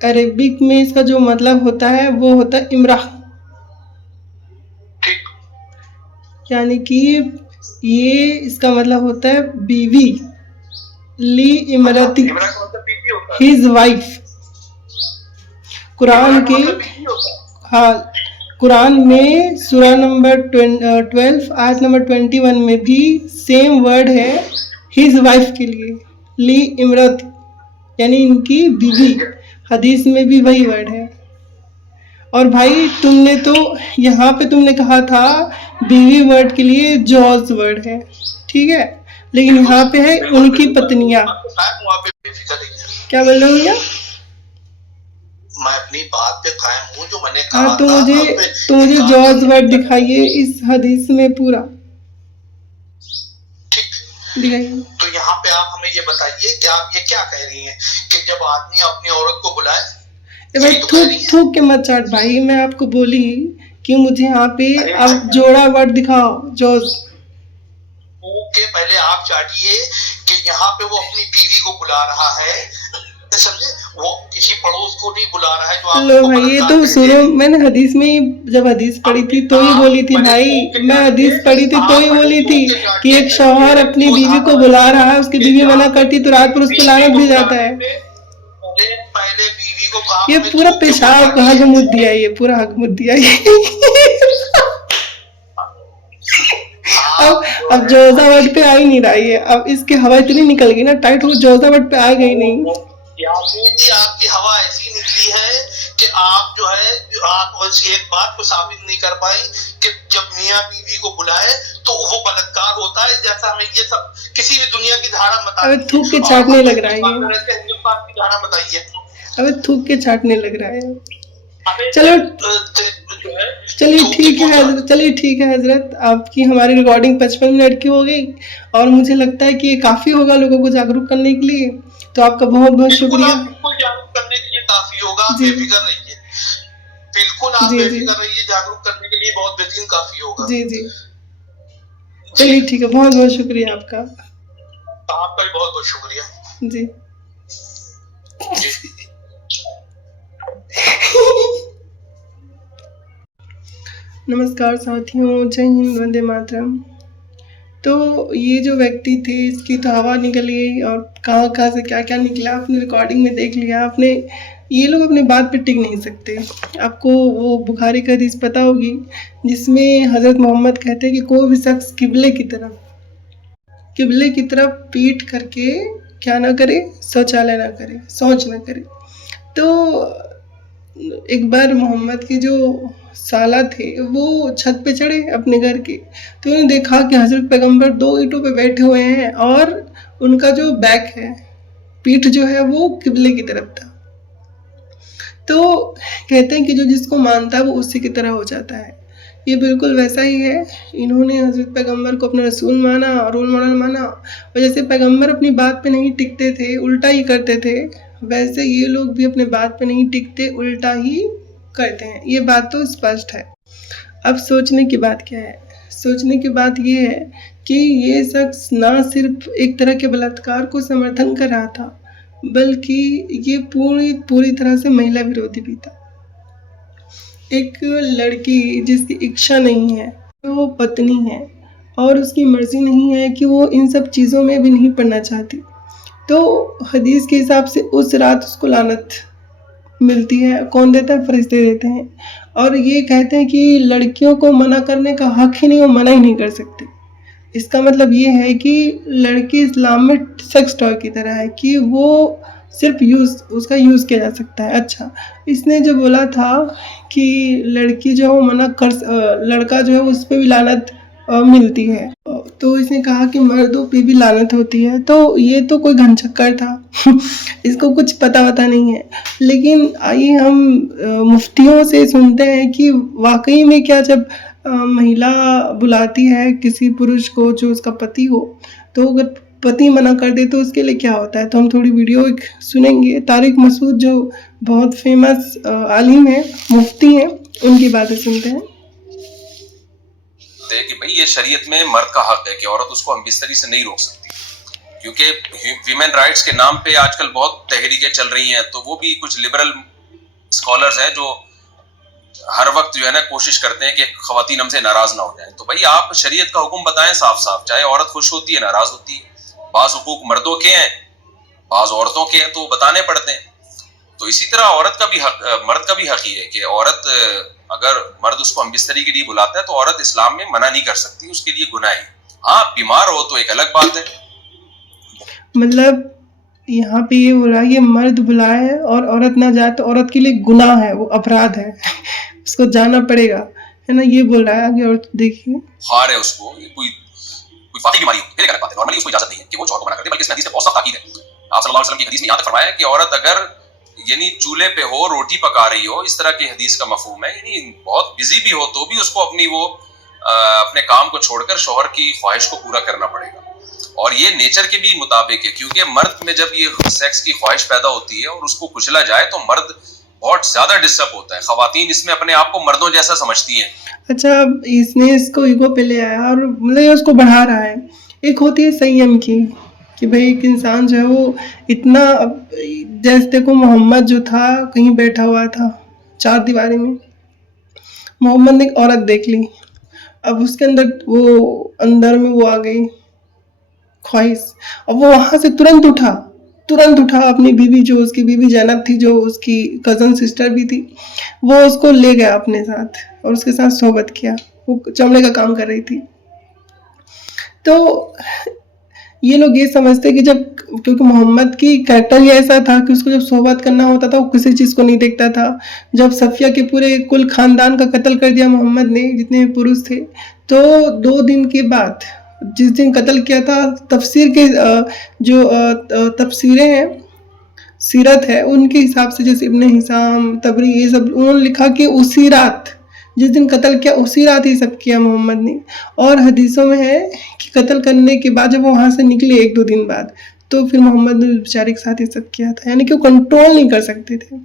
अरेबिक में इसका जो मतलब होता है वो होता है इमरा, यानी कि ये इसका मतलब होता है बीवी। ली इमरती, हिज वाइफ। कुरान के हाँ कुरान में सूरा नंबर 12 आयत नंबर 21 में भी सेम वर्ड है हिज वाइफ के लिए, ली इमरत, यानी इनकी बीवी। हदीस में भी वही वर्ड है। और भाई तुमने तो यहाँ पे तुमने कहा था बीवी वर्ड के लिए जॉज वर्ड है, ठीक है, लेकिन यहाँ पे है उनकी पत्नियां। क्या बोल रहे हो भैया? मैं अपनी बात पे कायम हूँ, जो मैंने कहा। हाँ तो मुझे जॉज वर्ड दिखाइए इस हदीस में पूरा, ठीक दिखाइए। तो यहाँ पे आप हमें ये बताइए कि आप ये क्या कह रही हैं कि जब आदमी अपनी औरत को बुलाए। भाई थूक के मत चाट भाई, मैं आपको बोली कि मुझे यहाँ पे आप जोड़ा वर्ड दिखाओ, जॉज। के पहले आप चाटिए कि यहाँ पे वो अपनी बीवी को बुला रहा है, समझे, वो किसी पड़ोस को नहीं बुला रहा है जो आप लो भाई, ये तो सुनो, मैंने हदीस में ही जब हदीस पढ़ी थी तो ही बोली थी भाई, मैं हदीस पढ़ी थी तो ही बोली थी कि एक शौहर अपनी बीवी को बुला रहा है, उसकी बीवी मना करती तो रात भर उस पर लानत भी जाता है। पहले बीवी को कहा, ये पूरा पेशाब का हक मुद्द दिया, ये पूरा हक मुद्द दिया अब जोजावट पे आ ही नहीं रही है, अब इसकी हवा इतनी निकल गई ना टाइट, वो जोजावट पे आ गई नहीं। यासीन जी, आपकी हवा ऐसी निकली है कि आप जो है, आप एक बात को साबित नहीं कर पाई कि जब मियाँ बीवी को बुलाए तो वो बलात्कार होता है, जैसा हमें ये सब किसी भी दुनिया की धारा बताइए। अब थूक के छाटने लग रहा है, हिंदुस्तान की धारा बताइए। अब थूक के छाटने लग रहा है। चलो चलिए ठीक है हजरत, चलिए ठीक है हजरत, आपकी हमारी रिकॉर्डिंग 55 मिनट की हो गई और मुझे लगता है कि ये काफी होगा लोगों को जागरूक करने के लिए, तो आपका बहुत बहुत शुक्रिया। जागरूक करने के लिए काफी होगा, आप बेफिक्र रहिए, बिल्कुल आप बेफिक्र रहिए, जागरूक करने के लिए बहुत बेहतरीन काफी होगा। जी जी, चलिए ठीक है, बहुत बहुत शुक्रिया आपका। आपका भी बहुत बहुत शुक्रिया जी। नमस्कार साथियों, जय हिंद, वंदे मातरम। तो ये जो व्यक्ति थे, इसकी तो हवा निकल गई और कहाँ कहाँ से क्या क्या निकला आपने रिकॉर्डिंग में देख लिया आपने। ये लोग अपने बात पे टिक नहीं सकते। आपको वो बुखारी का हदीस पता होगी जिसमें हज़रत मोहम्मद कहते हैं कि कोई भी शख्स किबले की तरफ पीठ करके क्या ना करे, शौचालय ना करे, शौच ना करे। तो एक बार मोहम्मद के जो साला थे वो छत पे चढ़े अपने घर के, तो उन्होंने देखा कि हजरत पैगंबर 2 ईंटों पे बैठे हुए हैं और उनका जो बैक है, पीठ जो है वो किबले की तरफ था। तो कहते हैं कि जो जिसको मानता है वो उसी की तरह हो जाता है। ये बिल्कुल वैसा ही है, इन्होंने हजरत पैगंबर को अपना रसूल माना, रोल मॉडल माना, और जैसे पैगंबर अपनी बात पे नहीं टिकते थे, उल्टा ही करते थे, वैसे ये लोग भी अपने बात पे नहीं टिकते, उल्टा ही करते हैं। ये बात तो स्पष्ट है। अब सोचने की बात क्या है? सोचने की बात ये है कि ये शख्स ना सिर्फ एक तरह के बलात्कार को समर्थन कर रहा था, बल्कि ये पूरी तरह से महिला विरोधी भी था। एक लड़की जिसकी इच्छा नहीं है, वो पत्नी है और उसकी मर्जी नहीं है कि वो इन सब चीज़ों में भी नहीं पड़ना चाहती, तो हदीस के हिसाब से उस रात उसको लानत मिलती है। कौन देता है? फरिश्ते देते हैं। और ये कहते हैं कि लड़कियों को मना करने का हक ही नहीं, वो मना ही नहीं कर सकते। इसका मतलब ये है कि लड़की इस्लाम में सेक्स टॉय की तरह है कि वो सिर्फ उसका यूज़ किया जा सकता है। अच्छा, इसने जो बोला था कि लड़की जो है वो मना कर, लड़का जो है उस पर भी लानत मिलती है, तो इसने कहा कि मर्दों पे भी लानत होती है। तो ये तो कोई घनचक्कर था इसको कुछ पता नहीं है। लेकिन आइए हम मुफ्तियों से सुनते हैं कि वाकई में क्या जब महिला बुलाती है किसी पुरुष को जो उसका पति हो, तो अगर पति मना कर दे तो उसके लिए क्या होता है। तो हम थोड़ी वीडियो सुनेंगे। तारिक मसूद जो बहुत फेमस आलिम है, मुफ्ती हैं, उनकी बातें सुनते हैं कि भाई ये शरीयत में मर्द का हक है कि औरत उसको हम बिस्तरी से नहीं रोक सकती, क्योंकि ह्यूमन राइट्स के नाम पे आजकल बहुत तहरीकें चल रही हैं। तो वो भी कुछ लिबरल स्कॉलर्स हैं जो हर वक्त जो है ना कोशिश करते हैं कि खवातीन हमसे नाराज ना हो जाए। तो भाई आप शरीयत का हुक्म बताएं साफ साफ, चाहे औरत खुश होती है नाराज होती है, बाज हुकूक मर्दों के हैं बाज औरतों के हैं, तो बताने पड़ते हैं। तो इसी तरह औरत का भी हक, मर्द का भी हक ही है कि औरत, अगर मर्द उसको हम बिस्तरी के लिए बुलाता है तो औरत इस्लाम में मना नहीं कर सकती, उसके लिए गुनाह है। हाँ, बीमार हो तो एक अलग बात है। मतलब यहाँ पे ये बोला ये मर्द बुलाए और औरत ना जाए तो औरत के लिए गुनाह है, वो अपराध है उसको जाना पड़ेगा, है ना, ये बोल रहा है आगे। और देखिए बुखार है उसको, कोई फाटी बीमारी हो, फिर गलत बात है। नॉर्मली उसको इजाजत नहीं है कि वो शौहर को मना कर दे, बल्कि इस हदीस में बहुत सख्त ताकीद है। आप सल्लल्लाहु अलैहि वसल्लम की हदीस में यहाँ तक फरमाया है कि औरत अगर यानी चूल्हे पे हो, रोटी पका रही हो, इस तरह की हदीस का मफहूम है, यानी बहुत बिजी भी हो तो भी उसको अपनी वो अपने काम को छोड़कर शौहर की ख्वाहिश को पूरा करना पड़ेगा। और ये नेचर के भी मुताबिक है, क्योंकि मर्द में जब ये सेक्स की ख्वाहिश पैदा होती है और उसको कुचला जाए तो मर्द बहुत ज्यादा डिस्टर्ब होता है। खवातीन इसमें अपने आप को मर्दों जैसा समझती हैं। अच्छा, इसने इसको ईगो पे ले आया और मतलब उसको बढ़ा रहा है। एक होती है संयम की, कि भाई एक इंसान जो है वो इतना, जैसे देखो मोहम्मद जो था कहीं बैठा हुआ था चार दीवारी में, मोहम्मद ने एक औरत देख ली, अब उसके अंदर में वो आ गई ख्वाहिश, अब वो वहां से तुरंत उठा अपनी बीवी, जो उसकी बीवी जैनब थी, जो उसकी कजन सिस्टर भी थी, वो उसको ले गया अपने साथ और उसके साथ सोहबत किया। वो चमड़े का काम कर रही थी। तो ये लोग ये समझते कि जब, क्योंकि मोहम्मद की कैरेक्टर ही ऐसा था कि उसको जब सोहबत करना होता था वो किसी चीज़ को नहीं देखता था। जब सफिया के पूरे कुल खानदान का कत्ल कर दिया मोहम्मद ने, जितने भी पुरुष थे, तो 2 दिन के बाद, जिस दिन कत्ल किया था, तफसीर के जो तफसीरें हैं, सीरत है, उनके हिसाब से, जैसे इब्ने हिसाम, तबरी, ये सब, उन्होंने लिखा कि उसी रात, जिस दिन कत्ल किया उसी रात ही सब किया मोहम्मद ने। और हदीसों में है कि कत्ल करने के बाद जब वो वहाँ से निकले 1-2 दिन बाद, तो फिर मोहम्मद ने बेचारे के साथ ये सब किया था, यानी कि वो कंट्रोल नहीं कर सकते थे।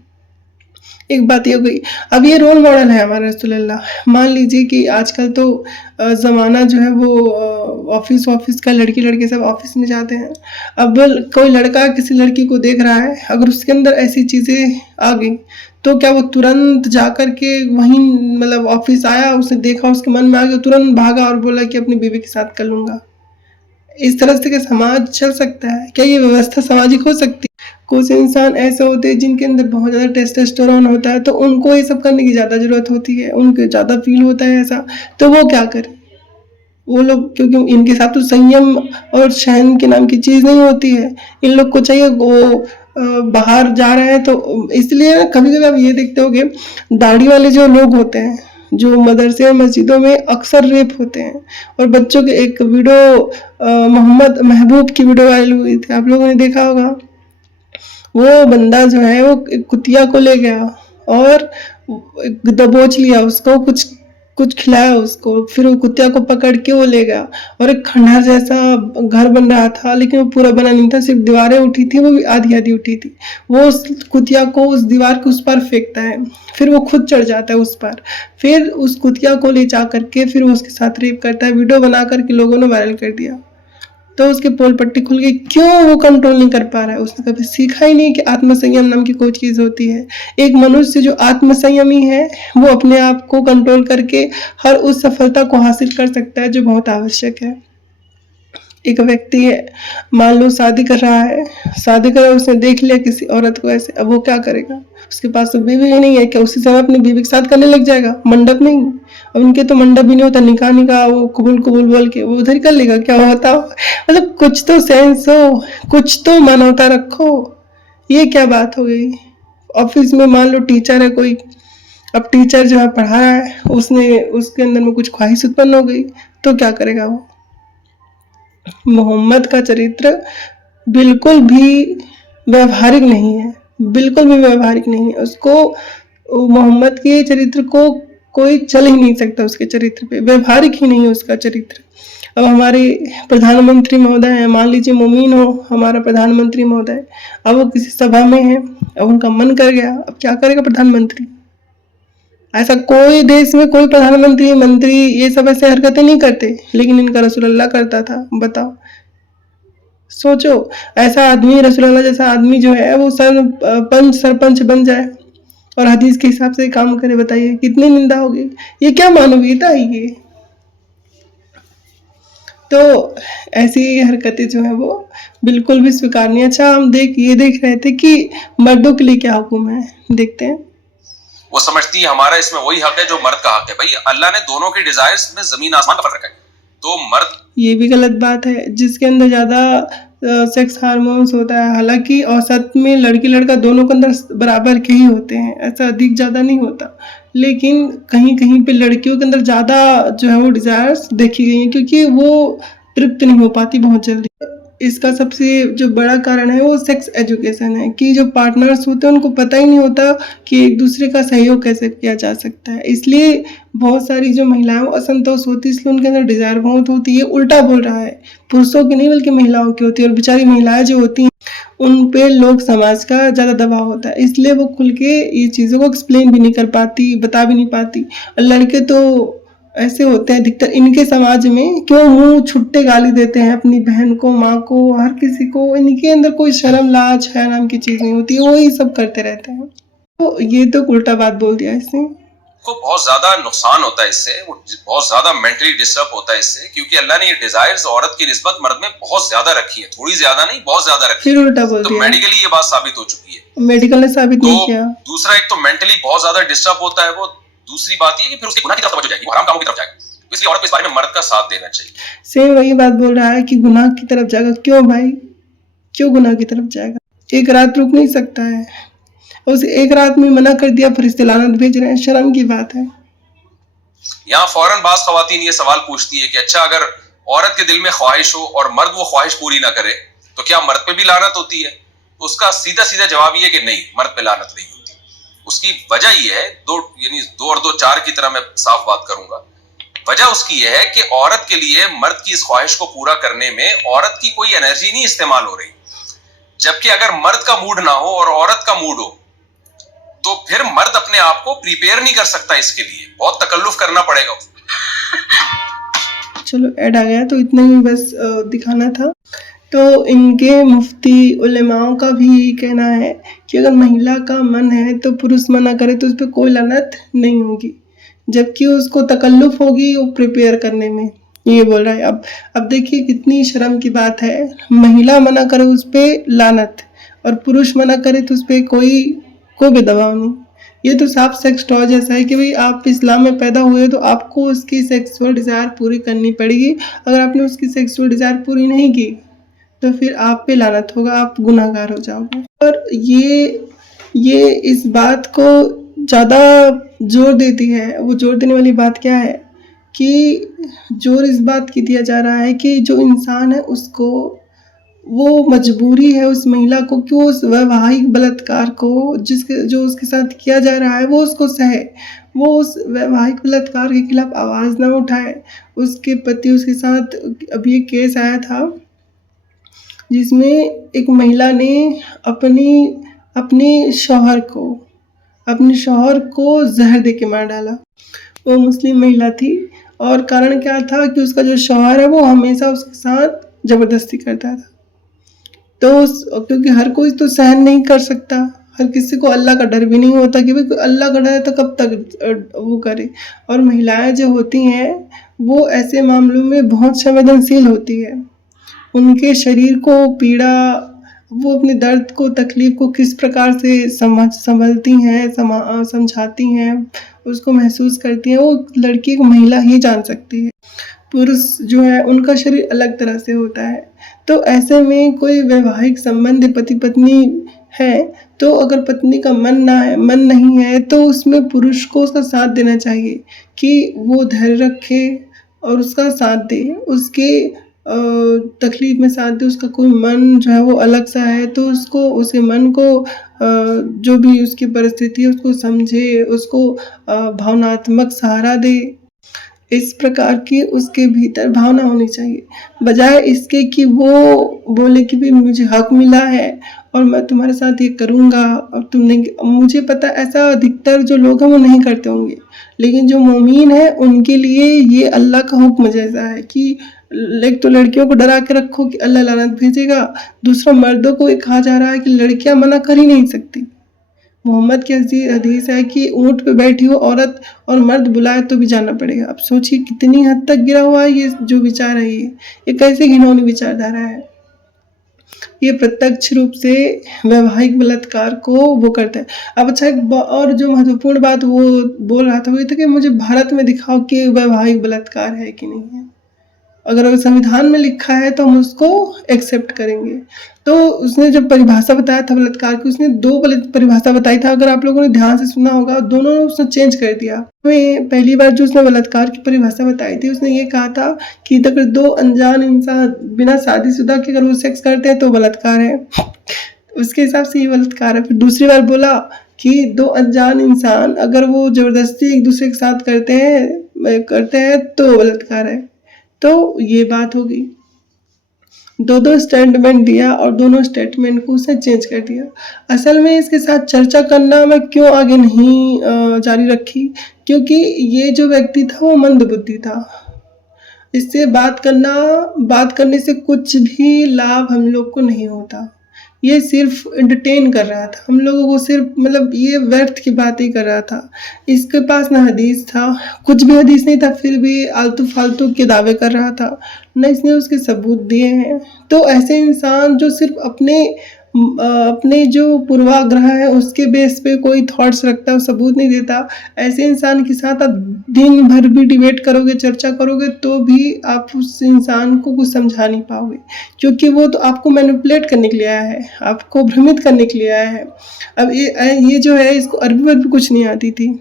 एक बात ये हो गई। अब ये रोल मॉडल है हमारे रसूलुल्लाह। मान लीजिए कि आजकल तो ज़माना जो है वो ऑफिस का, लड़के सब ऑफिस में जाते हैं। अब कोई लड़का किसी लड़की को देख रहा है, अगर उसके अंदर ऐसी चीज़ें आ गई तो क्या वो तुरंत जाकर के वहीं, मतलब ऑफिस आया, उसने देखा, उसके मन में आ गया, तुरंत भागा और बोला कि अपनी बीवी के साथ कर लूँगा? इस तरह से क्या समाज चल सकता है? क्या ये व्यवस्था सामाजिक हो सकती है? कुछ इंसान ऐसे होते हैं जिनके अंदर बहुत ज़्यादा टेस्टोस्टेरोन होता है, तो उनको ये सब करने की ज़्यादा ज़रूरत होती है, उनको ज़्यादा फील होता है ऐसा, तो वो क्या करें? वो लोग, क्योंकि इनके साथ तो संयम और सहन के नाम की चीज़ नहीं होती है। इन लोग को चाहिए वो बाहर जा रहे हैं, तो इसलिए कभी-कभी आप ये देखते होंगे, दाढ़ी वाले जो लोग होते हैं, जो मदरसे और मस्जिदों में अक्सर रेप होते हैं। और बच्चों के एक वीडियो मोहम्मद महबूब की वीडियो वायरल हुई थी, आप लोगों ने देखा होगा। वो बंदा जो है वो एक कुतिया को ले गया और दबोच लिया उसको, कुछ खिलाया उसको, फिर वो कुतिया को पकड़ के वो ले गया, और एक खंडहर जैसा घर बन रहा था, लेकिन वो पूरा बना नहीं था, सिर्फ दीवारें उठी थी, वो भी आधी उठी थी। वो उस कुतिया को उस दीवार के उस पर फेंकता है, फिर वो खुद चढ़ जाता है उस पर, फिर उस कुतिया को ले जा करके फिर वो उसके साथ रेप करता है। वीडियो बना करके लोगों ने वायरल कर दिया, तो उसके पोल पट्टी खुल गई। क्यों? वो कंट्रोल नहीं कर पा रहा है, उसने कभी सीखा ही नहीं कि आत्मसंयम नाम की कोई चीज़ होती है। एक मनुष्य जो आत्मसंयमी है, वो अपने आप को कंट्रोल करके हर उस सफलता को हासिल कर सकता है जो बहुत आवश्यक है। एक व्यक्ति है, मान लो शादी कर रहा है, उसने देख लिया किसी औरत को ऐसे, अब वो क्या करेगा? उसके पास तो बीवी ही नहीं है, क्या उसी समय अपनी बीवी के साथ करने लग जाएगा? मंडप नहीं, अब उनके तो मंडप भी नहीं होता, निकाह वो कबूल बोल के वो उधर ही कर लेगा, क्या होता? मतलब कुछ तो सेंस हो, कुछ तो मानवता रखो। ये क्या बात हो गई? ऑफिस में मान लो टीचर है कोई, अब टीचर जो है पढ़ा रहा है, उसके अंदर में कुछ ख्वाहिश उत्पन्न हो गई, तो क्या करेगा वो? मोहम्मद का चरित्र बिल्कुल भी व्यवहारिक नहीं है, बिल्कुल भी व्यवहारिक नहीं है। उसको, मोहम्मद के चरित्र को कोई चल ही नहीं सकता, उसके चरित्र पे व्यवहारिक ही नहीं है उसका चरित्र। अब हमारे प्रधानमंत्री महोदय हैं, मान लीजिए मोमीन हो हमारा प्रधानमंत्री महोदय, अब वो किसी सभा में है, अब उनका मन कर गया, अब क्या करेगा प्रधानमंत्री? ऐसा कोई देश में कोई प्रधानमंत्री, मंत्री ये सब ऐसे हरकतें नहीं करते, लेकिन इनका रसूलुल्लाह करता था। बताओ, सोचो, ऐसा आदमी, रसूलुल्लाह जैसा आदमी जो है वो सरपंच बन जाए और हदीस के हिसाब से काम करे, बताइए कितनी निंदा होगी? ये क्या मानवीयता है ये? तो ऐसी हरकतें जो है वो बिल्कुल भी स्वीकारनीय। अच्छा, हम ये देख रहे थे कि मर्दों के लिए क्या हुक्म है, देखते हैं। वो समझती है हमारा इसमें वही हक है जो मर्द का हक है। भाई अल्लाह ने दोनों के डिजायर्स में जमीन आसमान का फर्क रखा है, तो मर्द, ये भी गलत बात है, जिसके अंदर ज्यादा सेक्स हार्मोन्स होता है। हालांकि औसत में लड़की लड़का दोनों के अंदर बराबर के ही होते हैं, ऐसा अधिक ज़्यादा नहीं होता, लेकिन कहीं कहीं पे लड़कियों के अंदर ज़्यादा जो है वो डिज़ायर्स देखी गई हैं, क्योंकि वो तृप्त नहीं हो पाती बहुत जल्दी। इसका सबसे जो बड़ा कारण है वो सेक्स एजुकेशन है, कि जो पार्टनर्स होते हैं उनको पता ही नहीं होता कि एक दूसरे का सहयोग कैसे किया जा सकता है। इसलिए बहुत सारी जो महिलाएं वो असंतोष होती है, इसलिए उनके अंदर डिज़ायर बहुत होती है। उल्टा बोल रहा है, पुरुषों की नहीं बल्कि महिलाओं की होती है, और बेचारी महिलाएं जो होती हैं उन पे लोग समाज का ज़्यादा दबाव होता है, इसलिए वो खुल के ये चीज़ों को एक्सप्लेन भी नहीं कर पाती, बता भी नहीं पाती। और लड़के तो ऐसे होते हैं अधिकतर इनके समाज में, क्यों मुंह छुट्टे गाली देते हैं अपनी बहन को, माँ को, हर किसी को। इनके अंदर कोई शर्म लाज है नाम की चीज नहीं होती, वो ही सब करते रहते हैं। तो ये तो उल्टा बात बोल दिया इसने। को बहुत ज्यादा नुकसान होता है इससे, वो बहुत ज्यादा मेंटली डिस्टर्ब होता है इससे, क्योंकि अल्लाह ने ये डिजायर्स औरत की निस्बत मर्द में बहुत ज्यादा रखी है, थोड़ी ज्यादा नहीं, बहुत ज्यादा रखी फिर है। उल्टा बोल तो दिया, मेडिकली ये बात साबित हो चुकी है, मेडिकल ने साबित नहीं तो किया। दूसरा एक तो मेंटली बहुत ज्यादा डिस्टर्ब होता है वो, दूसरी बात ये कि फिर उसके गुनाह की तरफ तवज्जो जाएगी, वो हराम कामों की तरफ जाएगा। तो इसलिए औरत को इस बारे में मर्द का साथ देना चाहिए। सेम वही बात बोल रहा है कि गुनाह की तरफ जाएगा। क्यों भाई, क्यों गुनाह की तरफ जाएगा? एक रात रुक नहीं सकता है, उस एक रात में मना कर दिया, फरिश्ते लानत भेज रहे हैं, शर्म की बात है। यहाँ फौरन बाज खवातीन ये सवाल पूछती है कि अच्छा अगर औरत के दिल में ख्वाहिश हो और मर्द वो ख्वाहिश पूरी ना करे तो क्या मर्द पे भी लानत होती है? तो उसका सीधा सीधा जवाब ये कि नहीं, मर्द पे लानत नहीं होती। उसकी वजह ये है, दो और दो चार की तरह मैं साफ बात करूंगा। वजह उसकी ये है कि औरत के लिए मर्द की इस ख्वाहिश को पूरा करने में औरत की कोई एनर्जी नहीं इस्तेमाल हो रही, जबकि अगर मर्द का मूड ना हो और औरत का मूड हो तो फिर मर्द अपने आप को प्रिपेयर नहीं कर सकता, इसके लिए बहुत तकल्लुफ करना पड़ेगा। चलो ऐड आ गया, तो इतना ही बस दिखाना था। तो इनके मुफ्ती उलेमाओं का भी यही कहना है कि अगर महिला का मन है तो पुरुष मना करे तो उस पर कोई लानत नहीं होगी, जबकि उसको तकल्लुफ होगी वो प्रिपेयर करने में, ये बोल रहा है। अब देखिए कितनी शर्म की बात है, महिला मना करे उस पर लानत और पुरुष मना करे तो उस पर कोई भी दबाव नहीं। ये तो साफ सेक्स टॉय जैसा है कि भाई आप इस्लाम में पैदा हुए तो आपको उसकी सेक्सुअल डिज़ायर पूरी करनी पड़ेगी। अगर आपने उसकी सेक्सुअल डिज़ायर पूरी नहीं की तो फिर आप पे लानत होगा, आप गुनाहगार हो जाओगे। और ये इस बात को ज़्यादा जोर देती है। वो जोर देने वाली बात क्या है कि जोर इस बात की दिया जा रहा है कि जो इंसान है उसको वो मजबूरी है उस महिला को कि वो उस वैवाहिक बलात्कार को जो उसके साथ किया जा रहा है वो उसको सहे, वो उस वैवाहिक बलात्कार के खिलाफ आवाज़ ना उठाए। उसके पति उसके साथ, अभी एक केस आया था जिसमें एक महिला ने अपने शौहर को जहर दे के मार डाला। वो मुस्लिम महिला थी और कारण क्या था कि उसका जो शौहर है वो हमेशा उसके साथ ज़बरदस्ती करता था। तो क्योंकि हर कोई तो सहन नहीं कर सकता, हर किसी को अल्लाह का डर भी नहीं होता कि भाई अल्लाह का डर है तो कब तक वो करे। और महिलाएं जो होती हैं वो ऐसे मामलों में बहुत संवेदनशील होती है। उनके शरीर को पीड़ा, वो अपने दर्द को, तकलीफ को किस प्रकार से संभलती हैं, समझाती हैं, उसको महसूस करती हैं, वो लड़की को महिला ही जान सकती है। पुरुष जो है उनका शरीर अलग तरह से होता है। तो ऐसे में कोई वैवाहिक संबंध पति पत्नी है तो अगर पत्नी का मन नहीं है तो उसमें पुरुष को उसका साथ देना चाहिए कि वो धैर्य रखे और उसका साथ दे, उसके तकलीफ में साथ दे। उसका कोई मन जो है वो अलग सा है तो उसके मन को जो भी उसकी परिस्थिति है उसको समझे, उसको भावनात्मक सहारा दे। इस प्रकार की उसके भीतर भावना होनी चाहिए, बजाय इसके कि वो बोले कि भाई मुझे हक मिला है और मैं तुम्हारे साथ ये करूँगा और तुम नहीं। मुझे पता ऐसा अधिकतर जो लोग हैं वो नहीं करते होंगे, लेकिन जो मोमीन है उनके लिए ये अल्लाह का हुक्म जैसा है कि एक तो लड़कियों को डरा के रखो कि अल्लाह लानत भेजेगा, दूसरा मर्दों को कहा जा रहा है कि लड़कियां मना कर ही नहीं सकती। मोहम्मद की हदीस है कि ऊँट पे बैठी हो औरत और मर्द बुलाए तो भी जाना पड़ेगा। अब सोचिए कितनी हद तक गिरा हुआ है ये जो विचार है, ये कैसे घिनौनी विचारधारा है। ये प्रत्यक्ष रूप से वैवाहिक बलात्कार को वो करता है। अब अच्छा, और जो महत्वपूर्ण बात वो बोल रहा था वो ये था कि मुझे भारत में दिखाओ कि वैवाहिक बलात्कार है कि नहीं है। अगर संविधान में लिखा है तो हम उसको एक्सेप्ट करेंगे। तो उसने जब परिभाषा बताया था बलात्कार की, उसने दो परिभाषा बताई था। अगर आप लोगों ने ध्यान से सुना होगा, दोनों उसने चेंज कर दिया। पहली बार जो उसने बलात्कार की परिभाषा बताई थी उसने ये कहा था कि अगर दो अनजान इंसान बिना शादीशुदा के अगर वो सेक्स करते हैं तो बलात्कार है, उसके हिसाब से ये बलात्कार है। फिर दूसरी बार बोला कि दो अनजान इंसान अगर वो जबरदस्ती एक दूसरे के साथ करते हैं तो बलात्कार है। तो ये बात होगी। दो स्टेटमेंट दिया और दोनों स्टेटमेंट को उसने चेंज कर दिया। असल में इसके साथ चर्चा करना मैं क्यों आगे नहीं जारी रखी, क्योंकि ये जो व्यक्ति था वो मंदबुद्धि था। इससे बात करने से कुछ भी लाभ हम लोग को नहीं होता। ये सिर्फ एंटरटेन कर रहा था हम लोगों को, सिर्फ मतलब ये व्यर्थ की बातें कर रहा था। इसके पास ना हदीस था, कुछ भी हदीस नहीं था, फिर भी आलतू फालतू के दावे कर रहा था, न इसने उसके सबूत दिए हैं। तो ऐसे इंसान जो सिर्फ अपने जो पूर्वाग्रह है उसके बेस पे कोई थॉट्स रखता है, सबूत नहीं देता, ऐसे इंसान के साथ आप दिन भर भी डिबेट करोगे, चर्चा करोगे, तो भी आप उस इंसान को कुछ समझा नहीं पाओगे, क्योंकि वो तो आपको मैनिपुलेट करने के लिए आया है, आपको भ्रमित करने के लिए आया है। अब ये जो है, इसको अरबी कुछ नहीं आती थी।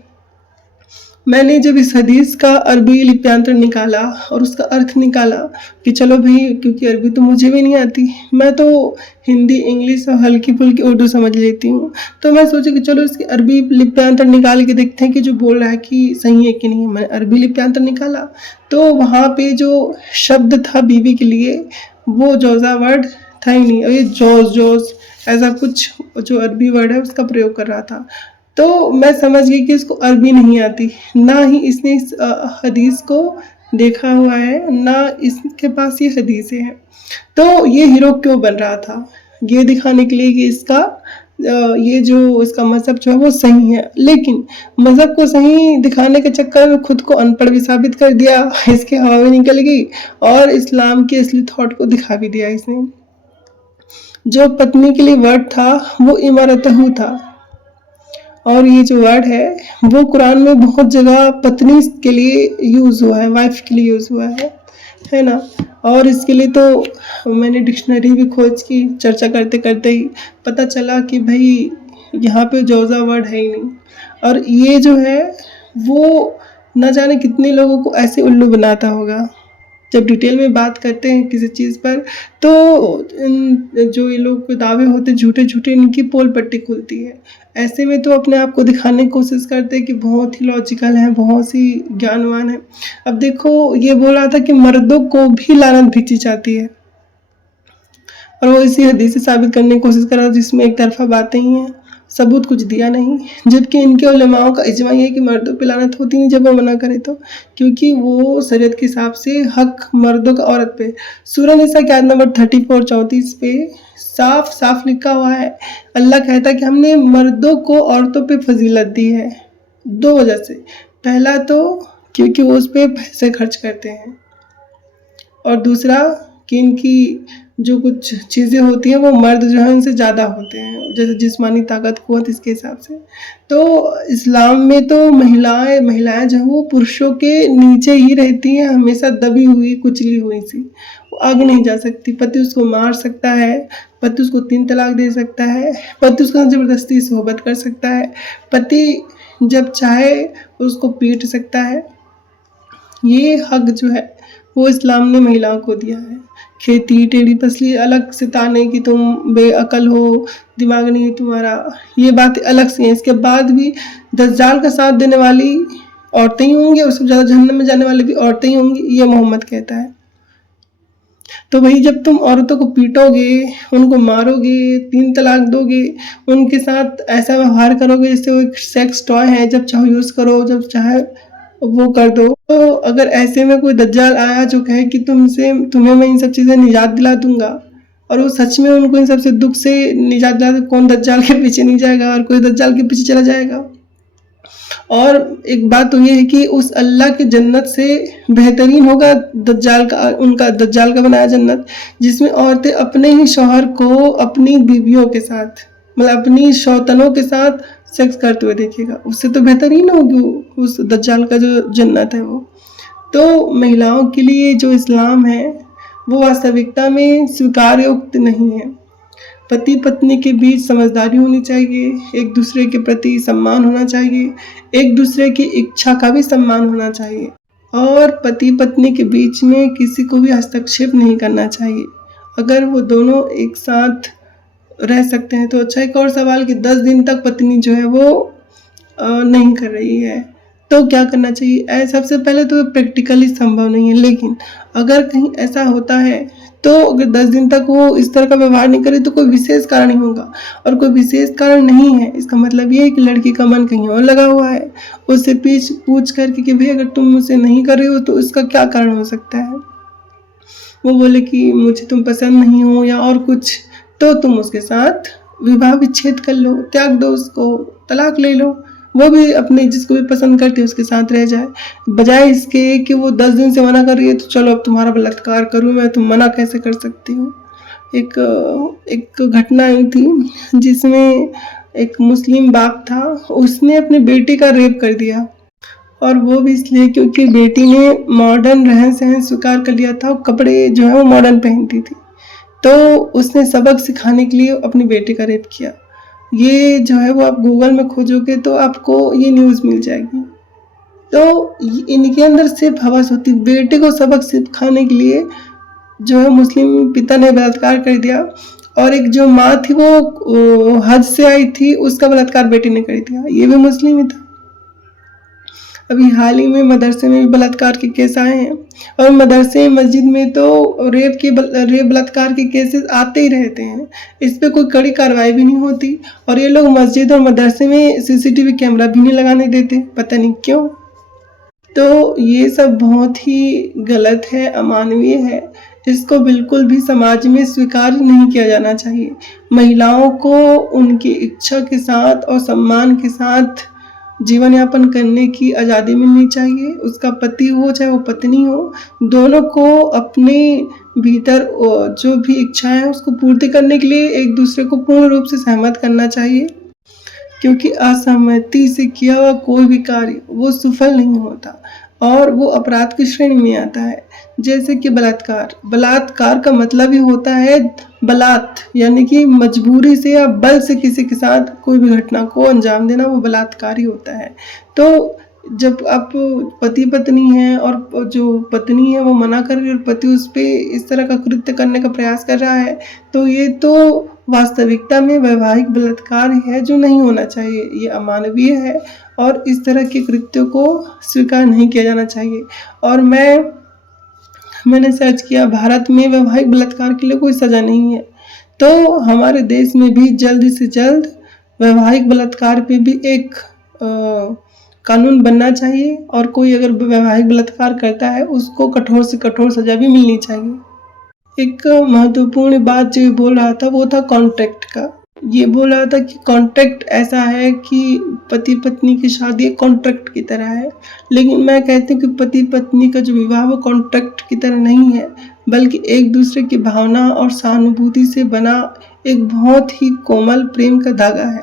मैंने जब इस हदीस का अरबी लिप्यांतर निकाला और उसका अर्थ निकाला कि चलो भाई, क्योंकि अरबी तो मुझे भी नहीं आती, मैं तो हिंदी, इंग्लिश और हल्की फुल्की उर्दू समझ लेती हूँ, तो मैं सोचा कि चलो इसकी अरबी लिप्यांतर निकाल के देखते हैं कि जो बोल रहा है कि सही है कि नहीं है। मैंने अरबी लिप्यांतर निकाला तो वहाँ पे जो शब्द था बीवी के लिए, वो जोज़ा वर्ड था ही नहीं, और ये जोज ऐसा कुछ जो अरबी वर्ड है उसका प्रयोग कर रहा था। तो मैं समझ गई कि इसको अरबी नहीं आती, ना ही इसने इस हदीस को देखा हुआ है, ना इसके पास ये हदीसें हैं। तो ये हीरो क्यों बन रहा था? ये दिखाने के लिए कि इसका ये जो इसका मज़हब जो है वो सही है, लेकिन मज़हब को सही दिखाने के चक्कर में खुद को अनपढ़ भी साबित कर दिया, इसके हवा में निकल गई और इस्लाम के असली थॉट को दिखा भी दिया इसने। जो पत्नी के लिए वर्ड था वो इमारतहू था, और ये जो वर्ड है वो कुरान में बहुत जगह पत्नी के लिए यूज़ हुआ है, वाइफ के लिए यूज़ हुआ है ना। और इसके लिए तो मैंने डिक्शनरी भी खोज की, चर्चा करते करते ही पता चला कि भाई यहाँ पे जोज़ा वर्ड है ही नहीं। और ये जो है वो न जाने कितने लोगों को ऐसे उल्लू बनाता होगा। जब डिटेल में बात करते हैं किसी चीज़ पर, तो जो ये लोग दावे होते झूठे इनकी पोल पट्टी खुलती है। ऐसे में तो अपने आप को दिखाने की कोशिश करते हैं कि बहुत ही लॉजिकल हैं, बहुत ही ज्ञानवान हैं। अब देखो, ये बोल रहा था कि मर्दों को भी लानत भेजी जाती है, और वो इसी हदीस से साबित करने की कोशिश कर रहा था जिसमें एक तरफा बातें ही हैं, सबूत कुछ दिया नहीं। जबकि इनके उलमाओं का इजमा ये है कि मर्दों पे लानत होती नहीं जब वो मना करे तो, क्योंकि वो शरीयत के हिसाब से हक मर्दों का औरत पे। सूरह निसा की आयत नंबर 34-34 पे साफ साफ लिखा हुआ है, अल्लाह कहता है कि हमने मर्दों को औरतों पे फजीलत दी है 2 वजह से। पहला तो क्योंकि वो उस पर पैसे खर्च करते हैं, और दूसरा कि इनकी जो कुछ चीज़ें होती हैं वो मर्द जो है उनसे ज़्यादा होते हैं, जैसे जिस्मानी ताकत, क़ुव्वत, इसके हिसाब से। तो इस्लाम में तो महिलाएं जो वो पुरुषों के नीचे ही रहती हैं, हमेशा दबी हुई, कुचली हुई सी, वो आगे नहीं जा सकती। पति उसको मार सकता है, पति उसको 3 तलाक दे सकता है, पति उसको ज़बरदस्ती सोहबत कर सकता है, पति जब चाहे उसको पीट सकता है। ये हक जो है वो इस्लाम ने महिलाओं को दिया है। खेती, टेढ़ी पसली अलग से ताने कि तुम बेअकल हो, दिमाग नहीं है तुम्हारा, ये बातें अलग से हैं। इसके बाद भी दज्जाल का साथ देने वाली औरतें ही होंगी, और सबसे ज़्यादा जहन्नम में जाने वाली भी औरतें ही होंगी, ये मोहम्मद कहता है। तो वही, जब तुम औरतों को पीटोगे, उनको मारोगे, 3 तलाक दोगे, उनके साथ ऐसा व्यवहार करोगे जैसे वो एक सेक्स टॉय है, जब चाहो यूज़ करो, जब चाहे वो कर दो। तो अगर ऐसे में कोई दज्जाल आया जो कहे कि तुम्हें मैं इन सब चीज़ें निजात दिला दूंगा, और वो सच में उनको इन सब से दुख से निजात दिला दे, कौन दज्जाल के पीछे नहीं जाएगा, और कोई दज्जाल के पीछे चला जाएगा। और एक बात तो ये है कि उस अल्लाह की जन्नत से बेहतरीन होगा दज्जाल का बनाया जन्नत, जिसमें औरतें अपने ही शौहर को अपनी बीवियों के साथ, मतलब अपनी शौतनों के साथ सेक्स करते हुए देखेगा। उससे तो बेहतरीन होगी उस दज्जाल का जो जन्नत है वो। तो महिलाओं के लिए जो इस्लाम है वो वास्तविकता में स्वीकार योग्य नहीं है। पति पत्नी के बीच समझदारी होनी चाहिए, एक दूसरे के प्रति सम्मान होना चाहिए, एक दूसरे की इच्छा का भी सम्मान होना चाहिए, और पति पत्नी के बीच में किसी को भी हस्तक्षेप नहीं करना चाहिए। अगर वो दोनों एक साथ रह सकते हैं तो अच्छा। एक और सवाल कि 10 दिन तक पत्नी जो है वो नहीं कर रही है तो क्या करना चाहिए? सबसे पहले तो प्रैक्टिकली संभव नहीं है, लेकिन अगर कहीं ऐसा होता है तो अगर 10 दिन तक वो इस तरह का व्यवहार नहीं करे तो कोई विशेष कारण ही होगा, और कोई विशेष कारण नहीं है इसका मतलब ये है कि लड़की का मन कहीं और लगा हुआ है। उससे पूछ करके कि भाई अगर तुम मुझसे नहीं कर रहे हो तो इसका क्या कारण हो सकता है। वो बोले कि मुझे तुम पसंद नहीं हो या और कुछ, तो तुम उसके साथ विवाह विच्छेद कर लो, त्याग दो उसको, तलाक ले लो। वो भी अपने जिसको भी पसंद करती है उसके साथ रह जाए, बजाय इसके कि वो 10 दिन से मना कर रही है तो चलो अब तुम्हारा बलात्कार करूँ मैं, तुम मना कैसे कर सकती हो। एक घटना आई थी जिसमें एक मुस्लिम बाप था, उसने अपनी बेटी का रेप कर दिया, और वो भी इसलिए क्योंकि बेटी ने मॉडर्न रहन सहन स्वीकार कर लिया था, कपड़े जो है वो मॉडर्न पहनती थी, तो उसने सबक सिखाने के लिए अपनी बेटी का रेप किया। ये जो है वो आप गूगल में खोजोगे तो आपको ये न्यूज़ मिल जाएगी। तो इनके अंदर सिर्फ हवस होती, बेटे को सबक सिखाने के लिए जो है मुस्लिम पिता ने बलात्कार कर दिया, और एक जो माँ थी वो हज से आई थी, उसका बलात्कार बेटी ने कर दिया, ये भी मुस्लिम ही था। अभी हाल ही में मदरसे में भी बलात्कार के केस आए हैं, और मदरसे मस्जिद में तो रेप बलात्कार के केसेस आते ही रहते हैं, इस पे कोई कड़ी कार्रवाई भी नहीं होती, और ये लोग मस्जिद और मदरसे में सीसीटीवी कैमरा भी नहीं लगाने देते, पता नहीं क्यों। तो ये सब बहुत ही गलत है, अमानवीय है, इसको बिल्कुल भी समाज में स्वीकार नहीं किया जाना चाहिए। महिलाओं को उनकी इच्छा के साथ और सम्मान के साथ जीवन यापन करने की आज़ादी मिलनी चाहिए। उसका पति हो चाहे वो पत्नी हो, दोनों को अपने भीतर जो भी इच्छाएं हैं उसको पूर्ति करने के लिए एक दूसरे को पूर्ण रूप से सहमत करना चाहिए, क्योंकि असहमति से किया हुआ कोई भी कार्य वो सफल नहीं होता और वो अपराध की श्रेणी में आता है। जैसे कि बलात्कार का मतलब ही होता है बलात्, यानी कि मजबूरी से या बल से किसी के साथ कोई भी घटना को अंजाम देना, वो बलात्कार ही होता है। तो जब आप पति पत्नी हैं और जो पत्नी है वो मना कर रही है और पति उस पे इस तरह का कृत्य करने का प्रयास कर रहा है, तो ये तो वास्तविकता में वैवाहिक बलात्कार है जो नहीं होना चाहिए, ये अमानवीय है और इस तरह के कृत्यों को स्वीकार नहीं किया जाना चाहिए। और मैंने सर्च किया, भारत में वैवाहिक बलात्कार के लिए कोई सज़ा नहीं है, तो हमारे देश में भी जल्द से जल्द वैवाहिक बलात्कार पे भी एक कानून बनना चाहिए, और कोई अगर वैवाहिक बलात्कार करता है उसको कठोर से कठोर सज़ा भी मिलनी चाहिए। एक महत्वपूर्ण बात जो बोल रहा था वो था कॉन्ट्रैक्ट का। ये बोल रहा था कि कॉन्ट्रैक्ट ऐसा है कि पति पत्नी की शादी एक कॉन्ट्रैक्ट की तरह है, लेकिन मैं कहती हूँ कि पति पत्नी का जो विवाह वो कॉन्ट्रैक्ट की तरह नहीं है, बल्कि एक दूसरे की भावना और सहानुभूति से बना एक बहुत ही कोमल प्रेम का धागा है,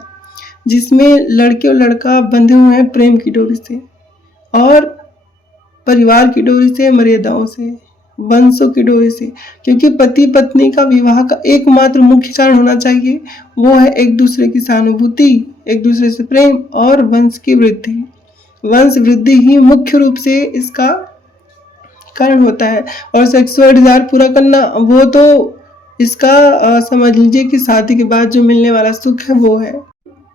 जिसमें लड़के और लड़का बंधे हुए हैं प्रेम की डोरी से, और परिवार की डोरी से, मर्यादाओं से, वंशों की डोरी से। क्योंकि पति पत्नी का विवाह का एकमात्र मुख्य कारण होना चाहिए वो है एक दूसरे की सहानुभूति, एक दूसरे से प्रेम और वंश की वृद्धि। वंश वृद्धि ही मुख्य रूप से इसका कारण होता है, और सेक्सुअल डिजायर पूरा करना वो तो इसका समझ लीजिए कि शादी के बाद जो मिलने वाला सुख है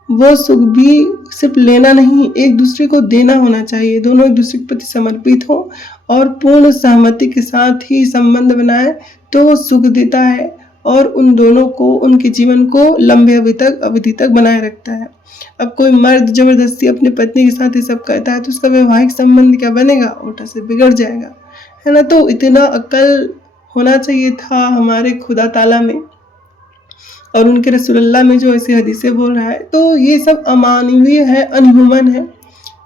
वो सुख भी सिर्फ लेना नहीं, एक दूसरे को देना होना चाहिए। दोनों एक दूसरे के प्रति समर्पित हो और पूर्ण सहमति के साथ ही संबंध बनाए तो वो सुख देता है और उन दोनों को उनके जीवन को लंबे अवधि तक बनाए रखता है। अब कोई मर्द जबरदस्ती अपनी पत्नी के साथ ये सब करता है तो उसका वैवाहिक संबंध क्या बनेगा, उल्टा से बिगड़ जाएगा, है ना। तो इतना अक्ल होना चाहिए था हमारे खुदा ताला में और उनके रसूलुल्लाह में जो ऐसी हदीसें बोल रहा है। तो ये सब अमानवीय है, अनह्यूमन है,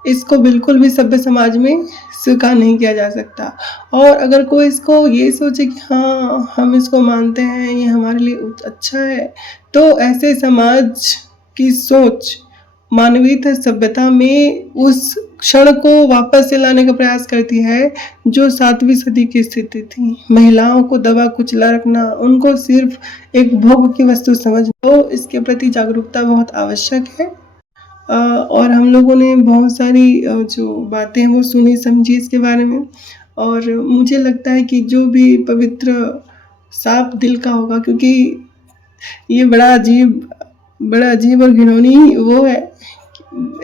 इसको बिल्कुल भी सभ्य समाज में स्वीकार नहीं किया जा सकता। और अगर कोई इसको ये सोचे कि हाँ हम इसको मानते हैं, ये हमारे लिए अच्छा है, तो ऐसे समाज की सोच मानवीय सभ्यता में उस क्षण को वापस से लाने का प्रयास करती है जो 7वीं सदी की स्थिति थी। महिलाओं को दबा कुचला रखना, उनको सिर्फ एक भोग की वस्तु समझना, तो इसके प्रति जागरूकता बहुत आवश्यक है। और हम लोगों ने बहुत सारी जो बातें हैं वो सुनी समझी इसके बारे में, और मुझे लगता है कि जो भी पवित्र साफ दिल का होगा, क्योंकि ये बड़ा अजीब और घिनौनी वो है,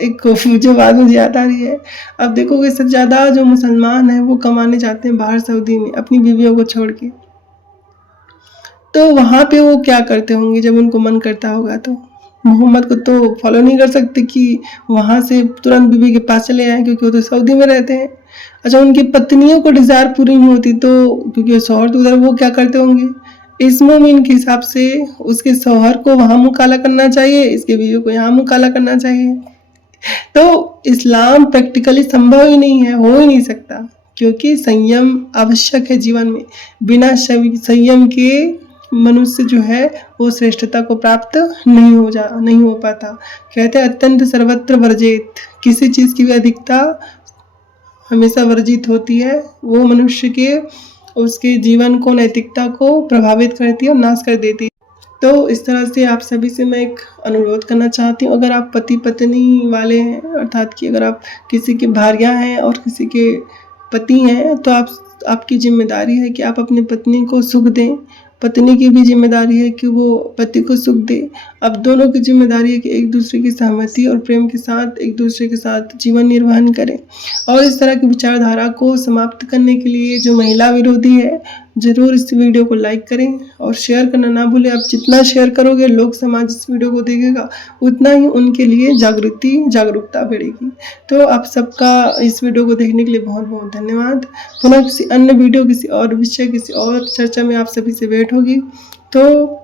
एक जो बात मुझे याद आ रही है। अब देखोगे सबसे ज़्यादा जो मुसलमान हैं वो कमाने जाते हैं बाहर सऊदी में अपनी बीवियों को छोड़ के, तो वहाँ पे वो क्या करते होंगे जब उनको मन करता होगा? तो मोहम्मद को तो फॉलो नहीं कर सकते कि वहाँ से तुरंत बीवी के पास चले आए, क्योंकि वो तो सऊदी में रहते हैं। अच्छा, उनकी पत्नियों को डिज़ायर पूरी नहीं होती तो क्योंकि शौहर तो उधर, वो क्या करते होंगे? इस मोमिन के हिसाब से उसके शौहर को वहाँ मुँह काला करना चाहिए, इसके बीवी को यहाँ मुँह काला करना चाहिए। तो इस्लाम प्रैक्टिकली संभव ही नहीं है, हो ही नहीं सकता, क्योंकि संयम आवश्यक है जीवन में। बिना संयम के मनुष्य जो है वो श्रेष्ठता को प्राप्त नहीं हो पाता। कहते हैं अत्यंत सर्वत्र वर्जित, किसी चीज़ की भी अधिकता हमेशा वर्जित होती है, वो मनुष्य के उसके जीवन को, नैतिकता को प्रभावित करती है और नाश कर देती है। तो इस तरह से आप सभी से मैं एक अनुरोध करना चाहती हूँ, अगर आप पति पत्नी वाले हैं, अर्थात कि अगर आप किसी की भार्या हैं और किसी के पति हैं, तो आपकी जिम्मेदारी है कि आप अपनी पत्नी को सुख दें, पत्नी की भी जिम्मेदारी है कि वो पति को सुख दे। अब दोनों की जिम्मेदारी है कि एक दूसरे की सहमति और प्रेम के साथ एक दूसरे के साथ जीवन निर्वहन करें। और इस तरह की विचारधारा को समाप्त करने के लिए जो महिला विरोधी है, ज़रूर इस वीडियो को लाइक करें और शेयर करना ना भूलें। आप जितना शेयर करोगे, लोग समाज इस वीडियो को देखेगा, उतना ही उनके लिए जागरूकता बढ़ेगी। तो आप सबका इस वीडियो को देखने के लिए बहुत बहुत धन्यवाद। पुनः किसी अन्य वीडियो, किसी और विषय, किसी और चर्चा में आप सभी से भेंट होगी। तो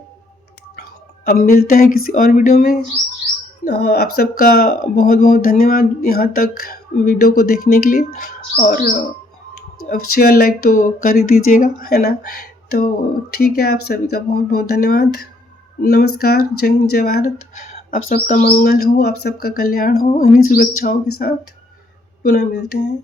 अब मिलते हैं किसी और वीडियो में। आप सबका बहुत बहुत धन्यवाद यहाँ तक वीडियो को देखने के लिए, और अब शेयर लाइक तो कर ही दीजिएगा, है ना। तो ठीक है, आप सभी का बहुत बहुत धन्यवाद। नमस्कार, जय हिंद, जय भारत। आप सबका मंगल हो, आप सबका कल्याण हो। इन्हीं शुभेच्छाओं के साथ पुनः मिलते हैं।